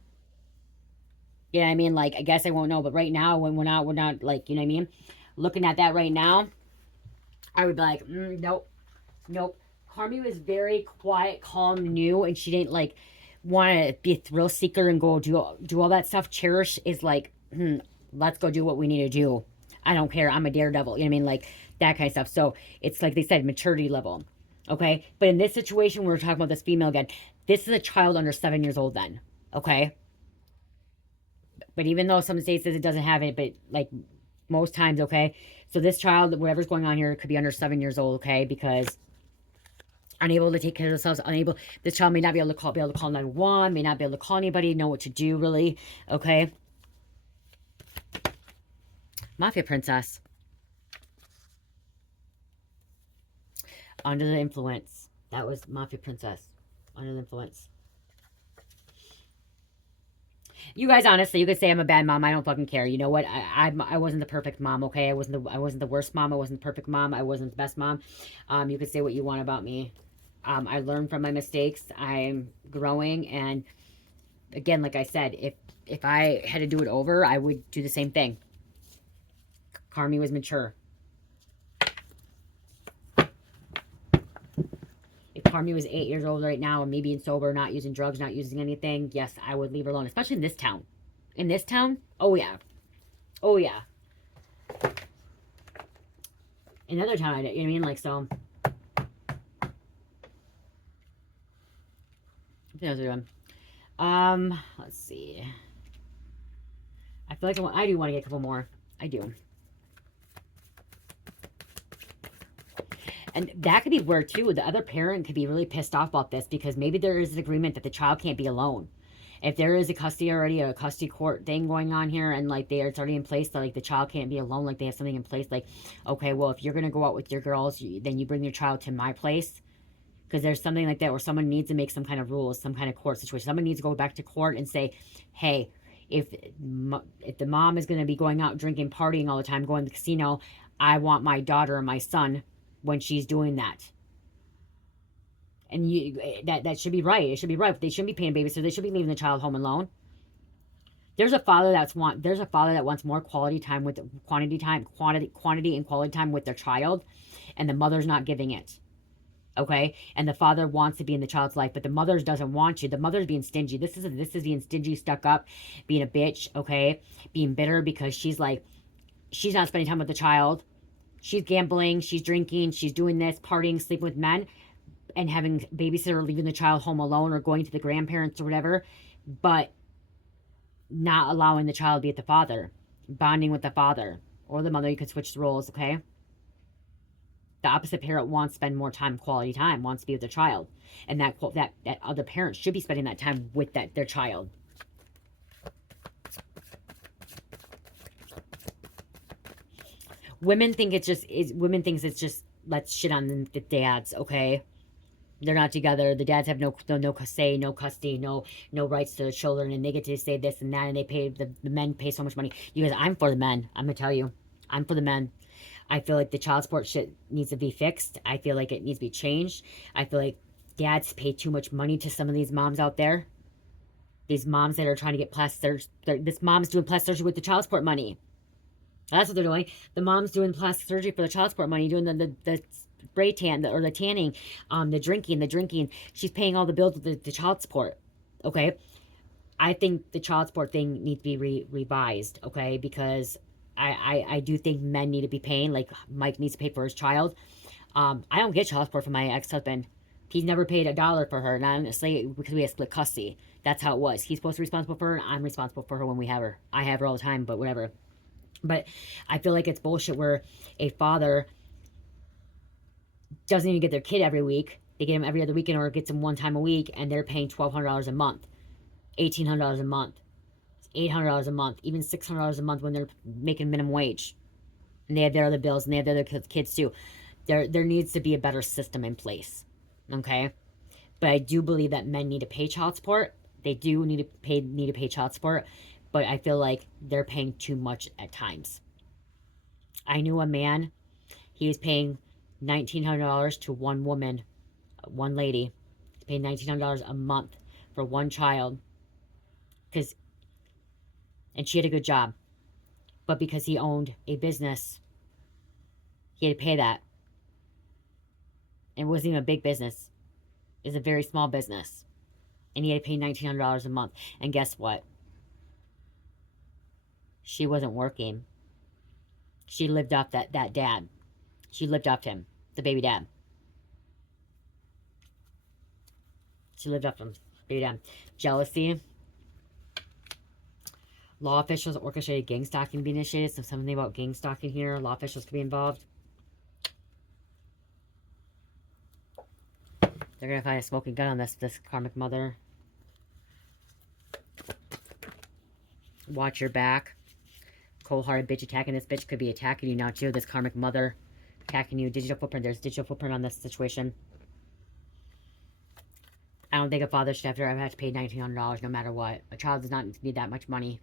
You know what I mean? Like, I guess I won't know, but right now, when we're not, like, you know what I mean? Looking at that right now, I would be like, nope, nope. Carmi was very quiet, calm, new, and she didn't, like, want to be a thrill seeker and go do all that stuff. Cherish is like, let's go do what we need to do. I don't care. I'm a daredevil. You know what I mean? Like, that kind of stuff. So, it's like they said, maturity level. Okay? But in this situation, we're talking about this female again. This is a child under 7 years old then. Okay? But even though some states says it doesn't have it, but like most times, okay. So this child, whatever's going on here, could be under 7 years old, okay, because unable to take care of themselves, unable. This child may not be able to call 911, may not be able to call anybody, know what to do, really, okay. Mafia princess. Under the influence. That was Mafia princess. Under the influence. You guys, honestly, you could say I'm a bad mom. I don't fucking care. You know what? I wasn't the perfect mom. Okay, I wasn't the worst mom. I wasn't the perfect mom. I wasn't the best mom. You could say what you want about me. I learned from my mistakes. I'm growing, and again, like I said, if I had to do it over, I would do the same thing. Carmi was mature. If Carmi was 8 years old right now and me being sober, not using drugs, not using anything, yes, I would leave her alone, especially in this town. In this town, oh yeah. Oh yeah. Another town, you know what I mean? Like, so. What else are doing? Let's see. I feel like I do want to get a couple more. I do. And that could be where, too, the other parent could be really pissed off about this, because maybe there is an agreement that the child can't be alone. If there is a custody already, a custody court thing going on here, and like it's already in place that like the child can't be alone, like they have something in place, like, okay, well, if you're going to go out with your girls, then you bring your child to my place. Because there's something like that where someone needs to make some kind of rules, some kind of court situation. Someone needs to go back to court and say, hey, if the mom is going to be going out drinking, partying all the time, going to the casino, I want my daughter or my son when she's doing that. And that should be right. It should be right. They shouldn't be paying babysitters. They should be leaving the child home alone. There's a father that wants more quality time with quantity and quality time with their child, and the mother's not giving it. Okay, and the father wants to be in the child's life, but the mother doesn't want you. The mother's being stingy. This is being stingy, stuck up, being a bitch. Okay, being bitter because she's not spending time with the child. She's gambling, she's drinking, she's doing this, partying, sleeping with men, and having babysitter, leaving the child home alone or going to the grandparents or whatever, but not allowing the child to be with the father, bonding with the father or the mother. You could switch the roles, okay? The opposite parent wants to spend more time, quality time, wants to be with the child. And that other parent should be spending that time with their child. Women thinks it's just let's shit on the dads, okay? They're not together. The dads have no say, no custody, no rights to the children, and they get to say this and that, and they pay the men pay so much money. You guys, I'm for the men. I'm gonna tell you, I'm for the men. I feel like the child support shit needs to be fixed. I feel like it needs to be changed. I feel like dads pay too much money to some of these moms out there. These moms that are trying to get plastic surgery. This mom's doing plastic surgery with the child support money. That's what they're doing. The mom's doing plastic surgery for the child support money, doing the spray tan, or the tanning, the drinking. She's paying all the bills with the child support. Okay? I think the child support thing needs to be revised, okay? Because I do think men need to be paying, like Mike needs to pay for his child. I don't get child support from my ex-husband. He's never paid $1 for her, and honestly, because we have split custody. That's how it was. He's supposed to be responsible for her, and I'm responsible for her when we have her. I have her all the time, but whatever. But I feel like it's bullshit where a father doesn't even get their kid every week. They get him every other weekend or gets him one time a week, and they're paying $1,200 a month, $1,800 a month, $800 a month, even $600 a month when they're making minimum wage. And they have their other bills, and they have their other kids too. There needs to be a better system in place. Okay? But I do believe that men need to pay child support. They do need to pay child support, but I feel like they're paying too much at times. I knew a man, he was paying $1,900 to one woman, one lady. He's paying $1,900 a month for one child, because and she had a good job, but because he owned a business, he had to pay that. It wasn't even a big business. It was a very small business. And he had to pay $1,900 a month. And guess what? She wasn't working. She lived off that dad. She lived off him, the baby dad. She lived off him, baby dad. Jealousy. Law officials orchestrated gang stalking to be initiated. So something about gang stalking here. Law officials could be involved. They're gonna find a smoking gun on this karmic mother. Watch your back. Cold-hearted bitch attacking this bitch could be attacking you now too. This karmic mother attacking you. Digital footprint. There's digital footprint on this situation. I don't think a father should ever have to pay $1,900 no matter what. A child does not need that much money.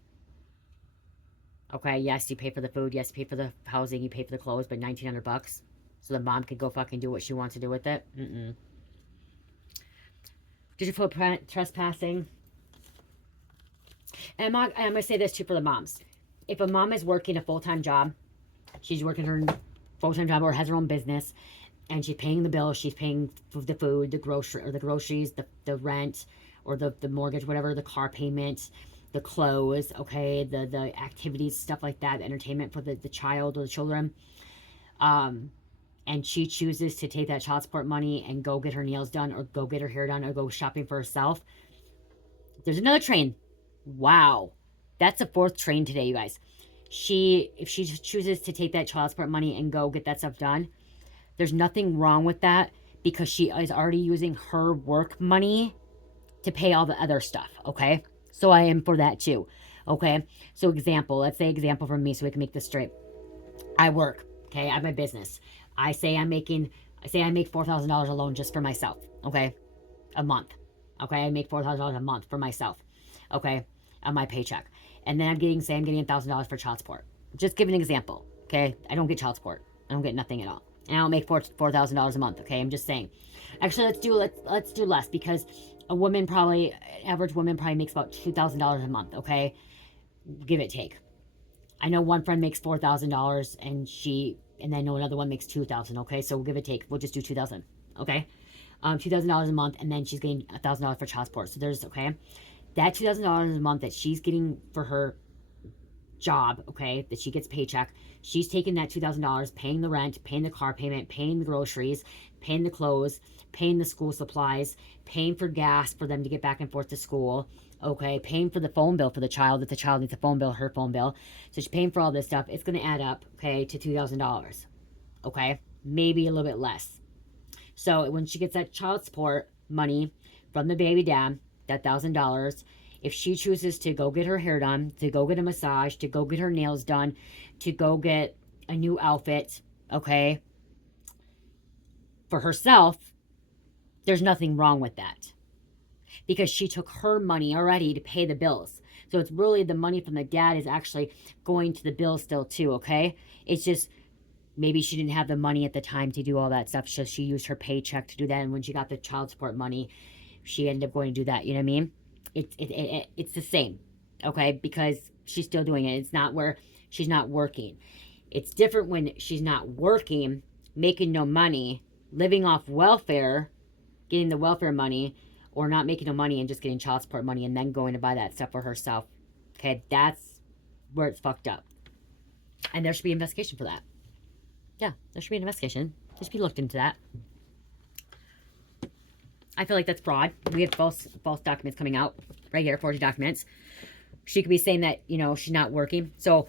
Okay, yes, you pay for the food. Yes, you pay for the housing. You pay for the clothes, but $1,900 so the mom can go fucking do what she wants to do with it. Digital footprint, trespassing. And I'm going to say this too for the moms. If a mom is working a full-time job, she's working her full-time job or has her own business, and she's paying the bill, she's paying the food, the groceries, the rent, or the mortgage, whatever, the car payment, the clothes, okay, the activities, stuff like that, the entertainment for the child or the children, and she chooses to take that child support money and go get her nails done, or go get her hair done, or go shopping for herself. There's another train. Wow. That's the 4th train today, you guys. If she chooses to take that child support money and go get that stuff done, there's nothing wrong with that, because she is already using her work money to pay all the other stuff, okay? So I am for that too, okay? So let's say example from me so we can make this straight. I work, okay? I have my business. I say I make $4,000 alone just for myself, okay? A month, okay? I make $4,000 a month for myself, okay? On my paycheck. And then I'm getting $1,000 for child support. Just give an example, okay? I don't get child support. I don't get nothing at all. And I don't make $4,000 a month, okay? I'm just saying. Actually, let's do less, because average woman probably makes about $2,000 a month, okay? Give it take. I know one friend makes $4,000 and I know another one makes $2,000, okay? So we'll give it take. We'll just do $2,000, okay? $2,000 a month, and then she's getting $1,000 for child support. So there's, okay? That $2,000 a month that she's getting for her job, okay, that she gets paycheck, she's taking that $2,000, paying the rent, paying the car payment, paying the groceries, paying the clothes, paying the school supplies, paying for gas for them to get back and forth to school, okay, paying for the phone bill for the child, if the child needs a phone bill, her phone bill. So she's paying for all this stuff. It's going to add up, okay, to $2,000, okay, maybe a little bit less. So when she gets that child support money from the baby dad, that $1,000, if she chooses to go get her hair done, to go get a massage, to go get her nails done, to go get a new outfit, okay, for herself, there's nothing wrong with that, because she took her money already to pay the bills. So it's really the money from the dad is actually going to the bill still too, okay? It's just maybe she didn't have the money at the time to do all that stuff, so she used her paycheck to do that, and when she got the child support money, she ended up going to do that, you know what I mean? It's the same, okay? Because she's still doing it. It's not where she's not working. It's different when she's not working, making no money, living off welfare, getting the welfare money, or not making no money and just getting child support money and then going to buy that stuff for herself. Okay, that's where it's fucked up. And there should be an investigation for that. Yeah, there should be an investigation. There should be looked into that. I feel like that's fraud. We have false documents coming out right here, forged documents. She could be saying that, you know, she's not working. So,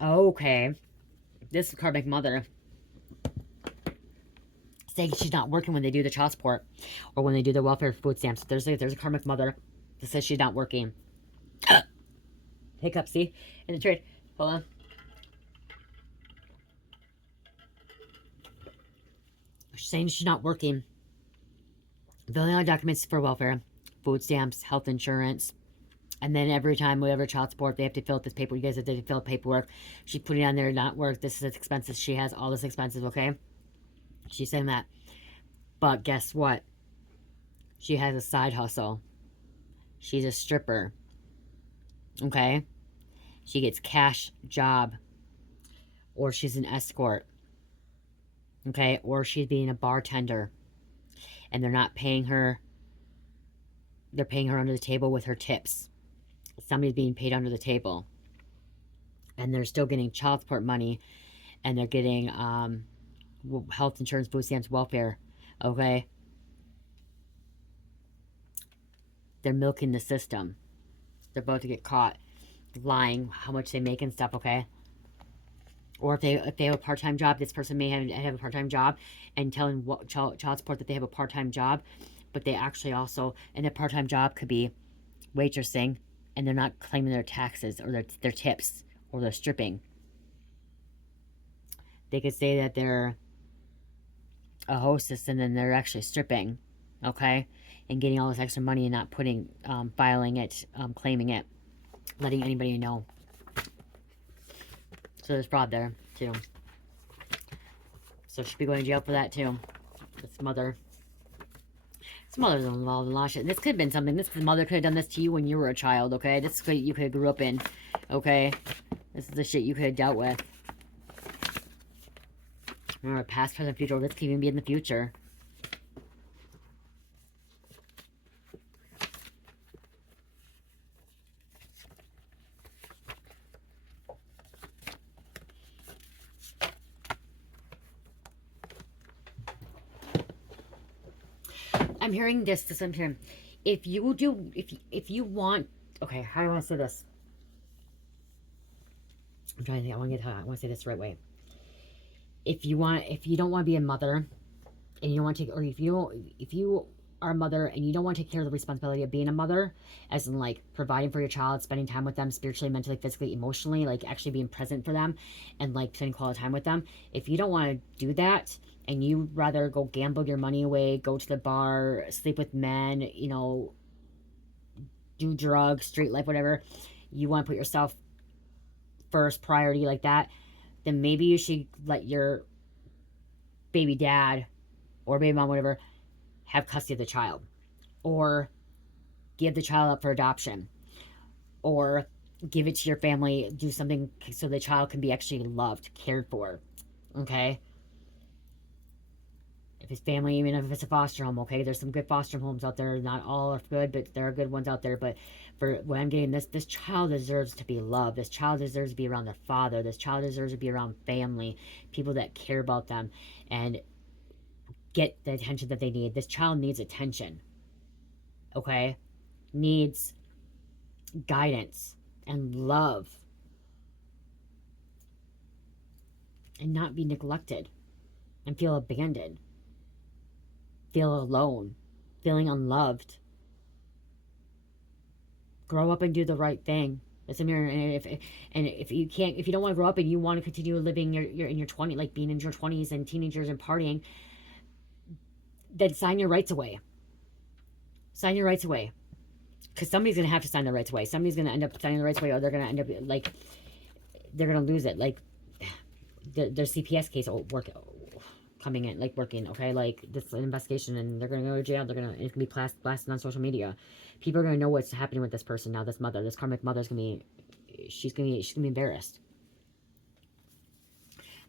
okay. This is karmic mother saying she's not working when they do the child support or when they do the welfare food stamps. There's a karmic mother that says she's not working. Hiccup, see? In the trade. Hold on. She's saying she's not working. Filling out documents for welfare, food stamps, health insurance. And then every time, whatever child support, they have to fill out this paper. You guys have to fill out paperwork. She's putting on there, not work. This is expenses. She has all this expenses, okay? She's saying that. But guess what? She has a side hustle. She's a stripper. Okay? She gets cash job. Or she's an escort. Okay? Or she's being a bartender. And they're not paying her. They're paying her under the table with her tips. Somebody's being paid under the table. And they're still getting child support money. And they're getting health insurance, food stamps, welfare. Okay? They're milking the system. They're about to get caught lying how much they make and stuff, okay? Or if they have a part-time job, this person may have a part-time job and telling what child support that they have a part-time job, but they actually also, and their part-time job could be waitressing, and they're not claiming their taxes or their tips or their stripping. They could say that they're a hostess and then they're actually stripping, okay? And getting all this extra money and not putting, filing it, claiming it, letting anybody know. So there's fraud there, too. So she'll be going to jail for that, too. This mother. This mother's involved in a lot of shit. This could have been something. This mother could have done this to you when you were a child, okay? This could you could have grew up in, okay? This is the shit you could have dealt with. Remember, past, present, future. This could even be in the future. I'm hearing this I'm hearing. If you want, okay, how do I want to say this? I'm trying to think. I want to say this the right way. If you don't want to be a mother, and you don't want to take, or if you are a mother and you don't want to take care of the responsibility of being a mother, as in like providing for your child, spending time with them spiritually, mentally, physically, emotionally, like actually being present for them and like spending quality time with them. If you don't want to do that and you rather go gamble your money away, go to the bar, sleep with men, you know, do drugs, street life, whatever, you want to put yourself first priority like that, then maybe you should let your baby dad or baby mom, whatever, have custody of the child, or give the child up for adoption, or give it to your family, do something so the child can be actually loved, cared for, okay? If it's family, even if it's a foster home, okay? There's some good foster homes out there. Not all are good, but there are good ones out there. But for what I'm getting, this child deserves to be loved. This child deserves to be around their father. This child deserves to be around family, people that care about them, and get the attention that they need. This child needs attention, okay? Needs guidance and love, and not be neglected and feel abandoned, feel alone, feeling unloved. Grow up and do the right thing. That's a mirror. And if you can't, if you don't want to grow up and you want to continue living your in your 20s, like being in your 20s and teenagers and partying, then sign your rights away. Sign your rights away. Because somebody's going to have to sign their rights away. Somebody's going to end up signing the rights away, or they're going to end up, like, they're going to lose it. Like, their CPS case coming in, like, working, okay? Like, this investigation, and they're going to go to jail. It's going to be blasted on social media. People are going to know what's happening with this person now. This mother, this karmic mother is going to be, she's going to be embarrassed.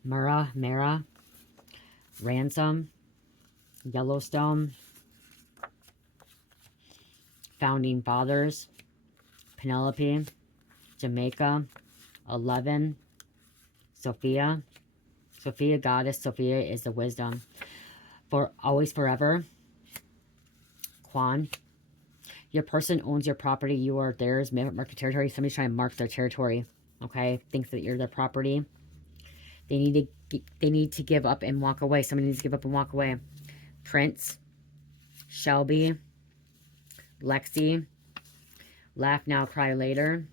Mara, Ransom, Yellowstone, Founding Fathers, Penelope, Jamaica, 11, Sophia, Goddess, Sophia is the wisdom, for always forever, Quan, your person owns your property, you are theirs, mark the territory, somebody's trying to mark their territory, okay, thinks that you're their property, they need to give up and walk away, somebody needs to give up and walk away, Prince, Shelby, Lexi, Laugh Now, Cry Later,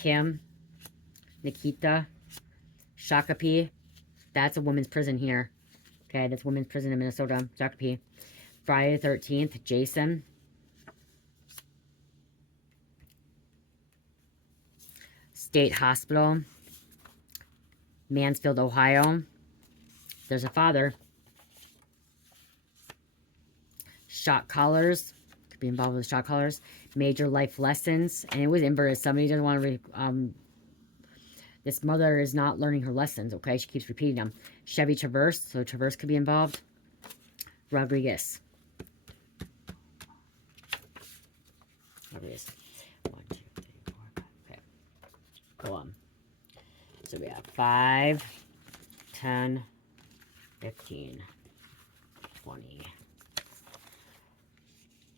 Kim, Nikita, Shakopee. That's a woman's prison here. Okay, that's women's prison in Minnesota. Dr. P. Friday the 13th, Jason. State Hospital, Mansfield, Ohio. There's a father. Shot callers. Could be involved with shot callers. Major life lessons. And it was inverted. Somebody doesn't want to... this mother is not learning her lessons, okay? She keeps repeating them. Chevy Traverse. So Traverse could be involved. Rodriguez. Rodriguez. 1, 2, 3, 4, 5. Okay. Go on. So we have 5, 10, 15, 20,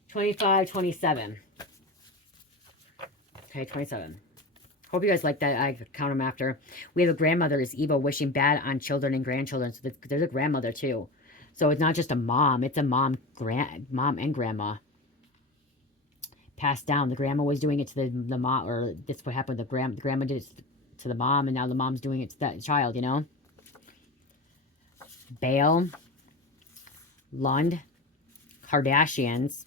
25, 27. Okay, 27. Hope you guys like that. I count them after. We have a grandmother is evil, wishing bad on children and grandchildren. So there's a grandmother too. So it's not just a mom. It's a mom and grandma. Passed down. The grandma was doing it to the mom, or that's what happened. The grandma did it to the mom, and now the mom's doing it to that child, you know? Bale. Lund. Kardashians.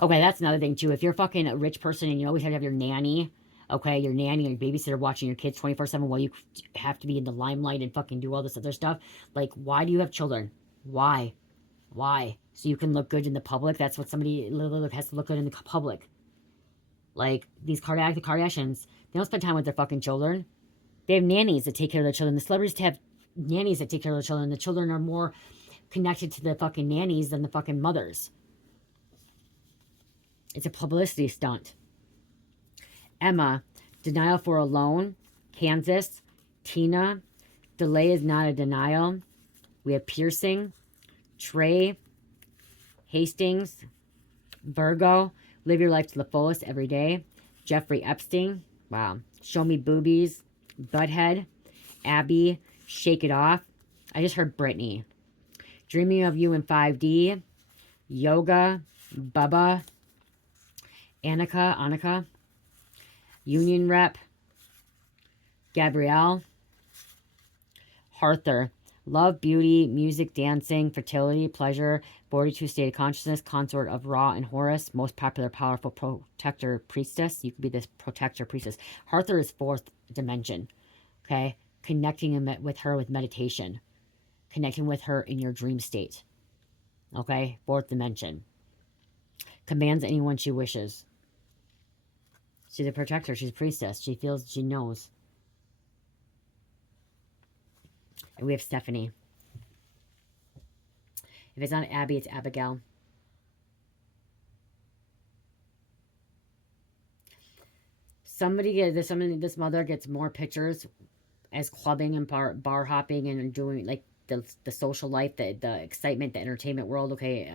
Okay, that's another thing too. If you're fucking a rich person and you always have to have your nanny, okay, your nanny and your babysitter watching your kids 24/7 while you have to be in the limelight and fucking do all this other stuff, like, why do you have children? Why? Why? So you can look good in the public? That's what somebody has to look good in the public. Like, these Kardashians, they don't spend time with their fucking children. They have nannies that take care of their children. The celebrities have nannies that take care of their children. The children are more connected to the fucking nannies than the fucking mothers. It's a publicity stunt. Emma, denial for a loan. Kansas. Tina, delay is not a denial. We have piercing. Trey, Hastings. Virgo, live your life to the fullest every day. Jeffrey Epstein, wow. Show me boobies. Butthead. Abby, shake it off. I just heard Brittany. Dreaming of you in 5D. Yoga. Bubba. Annika. Union Rep. Gabrielle. Arthur. Love, beauty, music, dancing, fertility, pleasure, 42 state of consciousness, consort of Ra and Horus, most popular, powerful protector priestess. You could be this protector priestess. Arthur is 4th dimension. Okay? Connecting with her with meditation. Connecting with her in your dream state. Okay? 4th dimension. Commands anyone she wishes. She's a protector. She's a priestess. She feels, she knows. And we have Stephanie. If it's not Abby, it's Abigail. This mother gets more pictures as clubbing and bar hopping and doing like the social life, the excitement, the entertainment world, okay,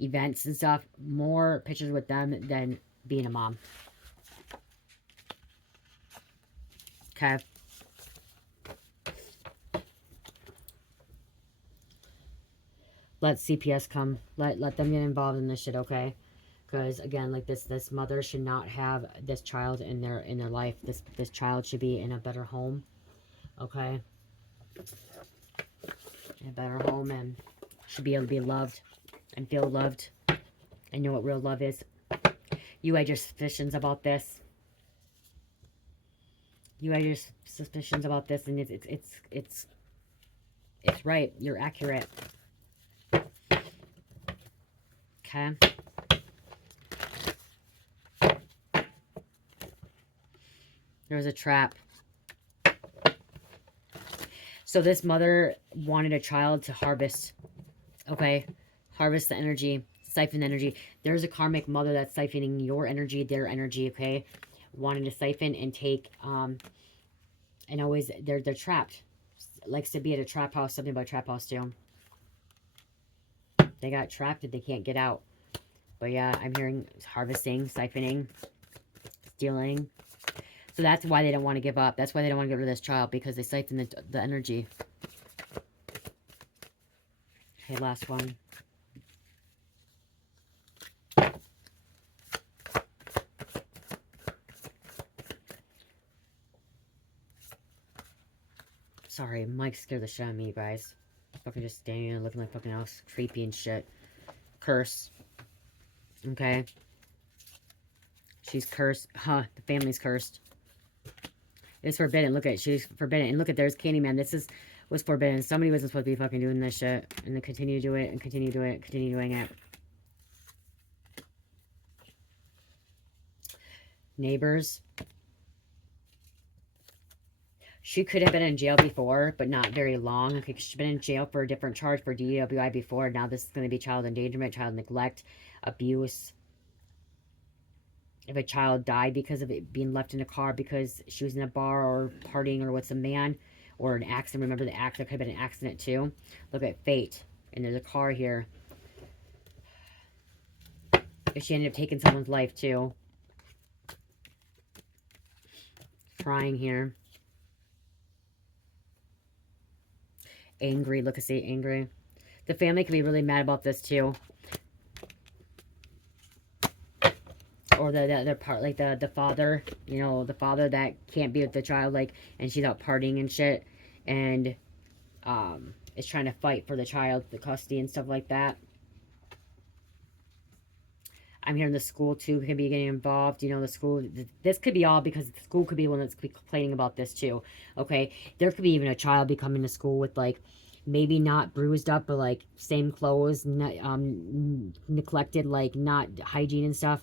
events and stuff. More pictures with them than being a mom. Okay. Let CPS come. Let them get involved in this shit, okay? Because again, like this mother should not have this child in their life. This child should be in a better home, okay? In a better home, and should be able to be loved and feel loved and know what real love is. You had your suspicions about this. You had your suspicions about this, and it's right. You're accurate. Okay. There was a trap. So this mother wanted a child to harvest. Okay. Harvest the energy. Siphon the energy. There's a karmic mother that's siphoning your energy, their energy, okay? Wanting to siphon and take, and always, they're trapped. Likes to be at a trap house, something about trap house too. They got trapped and they can't get out. But yeah, I'm hearing harvesting, siphoning, stealing. So that's why they don't want to give up. That's why they don't want to get rid of this child, because they siphon the energy. Okay, last one. Sorry, Mike scared the shit out of me, you guys. Fucking just standing there looking like fucking else. Creepy and shit. Curse. Okay. She's cursed. Huh. The family's cursed. It's forbidden. Look at it. She's forbidden. And look at, there's Candyman. This was forbidden. Somebody wasn't supposed to be fucking doing this shit. And then continue to do it and continue to do it. Continue doing it. Neighbors. She could have been in jail before, but not very long. Okay, she's been in jail for a different charge for DWI before. Now this is going to be child endangerment, child neglect, abuse. If a child died because of it being left in a car because she was in a bar or partying or with a man, or an accident. Remember the accident could have been an accident too. Look at fate. And there's a car here. If she ended up taking someone's life too. Crying here. Angry. Look at see angry. The family could be really mad about this too. Or the other part, like the father, you know, the father that can't be with the child, like, and she's out partying and shit, and is trying to fight for the child, the custody and stuff like that. I'm hearing the school too could be getting involved. You know, the school, this could be all because the school could be one that's complaining about this too. Okay, there could be even a child be coming to school with like, maybe not bruised up, but like same clothes, neglected, like not hygiene and stuff.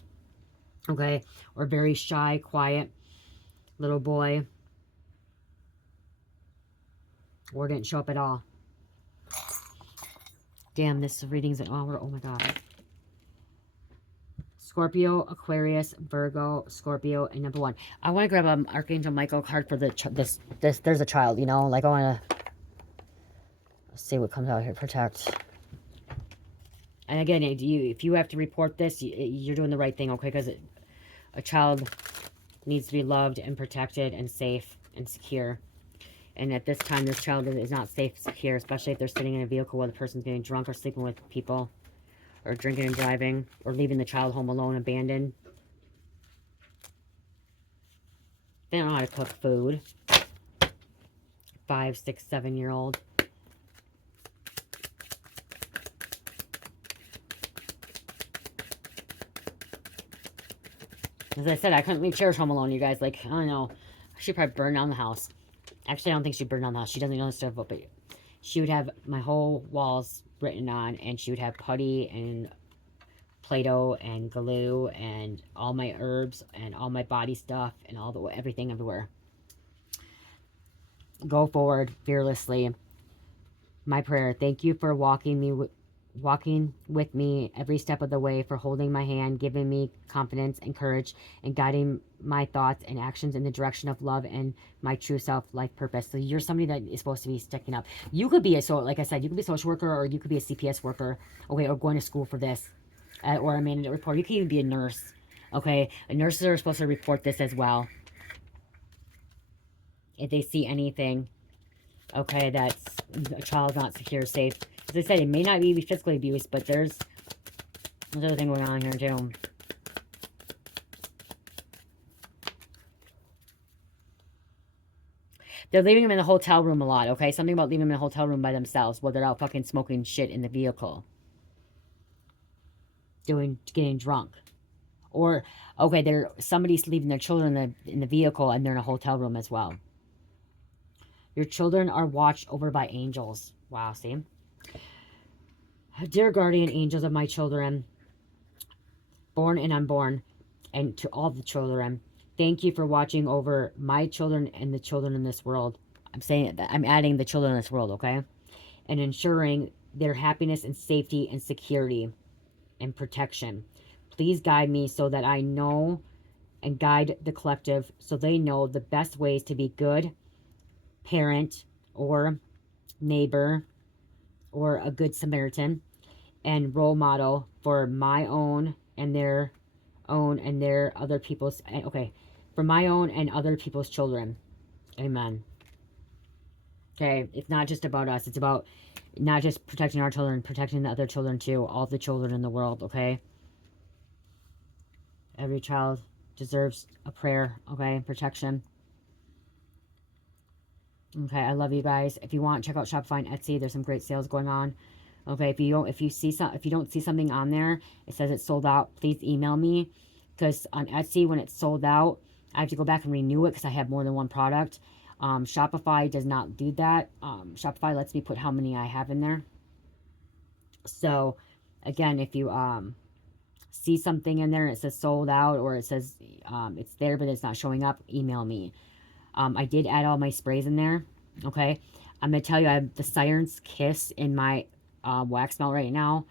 Okay, or very shy, quiet little boy, or didn't show up at all. Damn, this reading's an hour. Oh my god. Scorpio, Aquarius, Virgo, Scorpio, and number 1. I want to grab an Archangel Michael card for the this. There's a child, you know, like I want to see what comes out here. Protect. And again, if you have to report this, you're doing the right thing, okay? Because a child needs to be loved and protected and safe and secure. And at this time, this child is not safe and secure, especially if they're sitting in a vehicle where the person's getting drunk or sleeping with people, or drinking and driving, or leaving the child home alone, abandoned. They don't know how to cook food. 5, 6, 7-year-old. As I said, I couldn't leave Cherish home alone, you guys. Like, I don't know. She'd probably burn down the house. Actually, I don't think she'd burn down the house. She doesn't know stuff, but she would have my whole walls written on, and she would have putty and Play-Doh and glue and all my herbs and all my body stuff and everything everywhere. Go forward fearlessly. My prayer. Thank you for walking with me every step of the way, for holding my hand, giving me confidence and courage, and guiding my thoughts and actions in the direction of love and my true self life purpose. So you're somebody that is supposed to be sticking up. You could be like I said, you could be a social worker, or you could be a CPS worker, okay, or going to school for this, or a management report. You can even be a nurse, okay? Nurses are supposed to report this as well if they see anything, okay, that's a child not secure, safe. As I said, it may not be physically abused, but there's other thing going on here too. They're leaving them in the hotel room a lot, okay? Something about leaving them in a hotel room by themselves while they're out fucking smoking shit in the vehicle. Getting drunk. Or, okay, somebody's leaving their children in the vehicle, and they're in a hotel room as well. Your children are watched over by angels. Wow, see? Dear guardian angels of my children, born and unborn, and to all the children, thank you for watching over my children and the children in this world. I'm saying that I'm adding the children in this world, okay? And ensuring their happiness and safety and security and protection. Please guide me so that I know, and guide the collective so they know the best ways to be good parent or neighbor or a good Samaritan and role model for my own and their other people's, okay, for my own and other people's children. Amen. Okay, it's not just about us. It's about not just protecting our children, protecting the other children too. All the children in the world, okay? Every child deserves a prayer, okay? Protection. Okay, I love you guys. If you want, check out Shopify and Etsy. There's some great sales going on. Okay, if you don't see something on there, it says it's sold out, please email me. Because on Etsy, when it's sold out, I have to go back and renew it because I have more than one product. Shopify does not do that. Shopify lets me put how many I have in there. So, again, if you see something in there and it says sold out, or it says it's there but it's not showing up, email me. I did add all my sprays in there. Okay, I'm gonna tell you, I have the Siren's Kiss in my wax melt right now.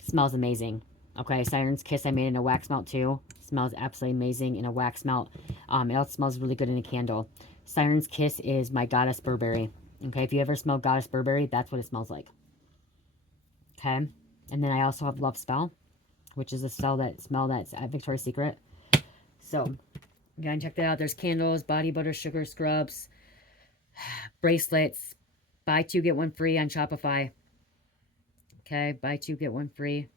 Smells amazing. Okay, Siren's Kiss I made in a wax melt too. Smells absolutely amazing in a wax melt. It also smells really good in a candle. Siren's Kiss is my Goddess Burberry. Okay, if you ever smell Goddess Burberry, that's what it smells like. Okay, and then I also have Love Spell, which is a smell that's at Victoria's Secret. So, again, check that out. There's candles, body butter, sugar scrubs, bracelets. Buy two, get one free on Shopify. Okay, buy two, get one free.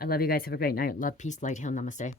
I love you guys. Have a great night. Love, peace, light, heal, namaste.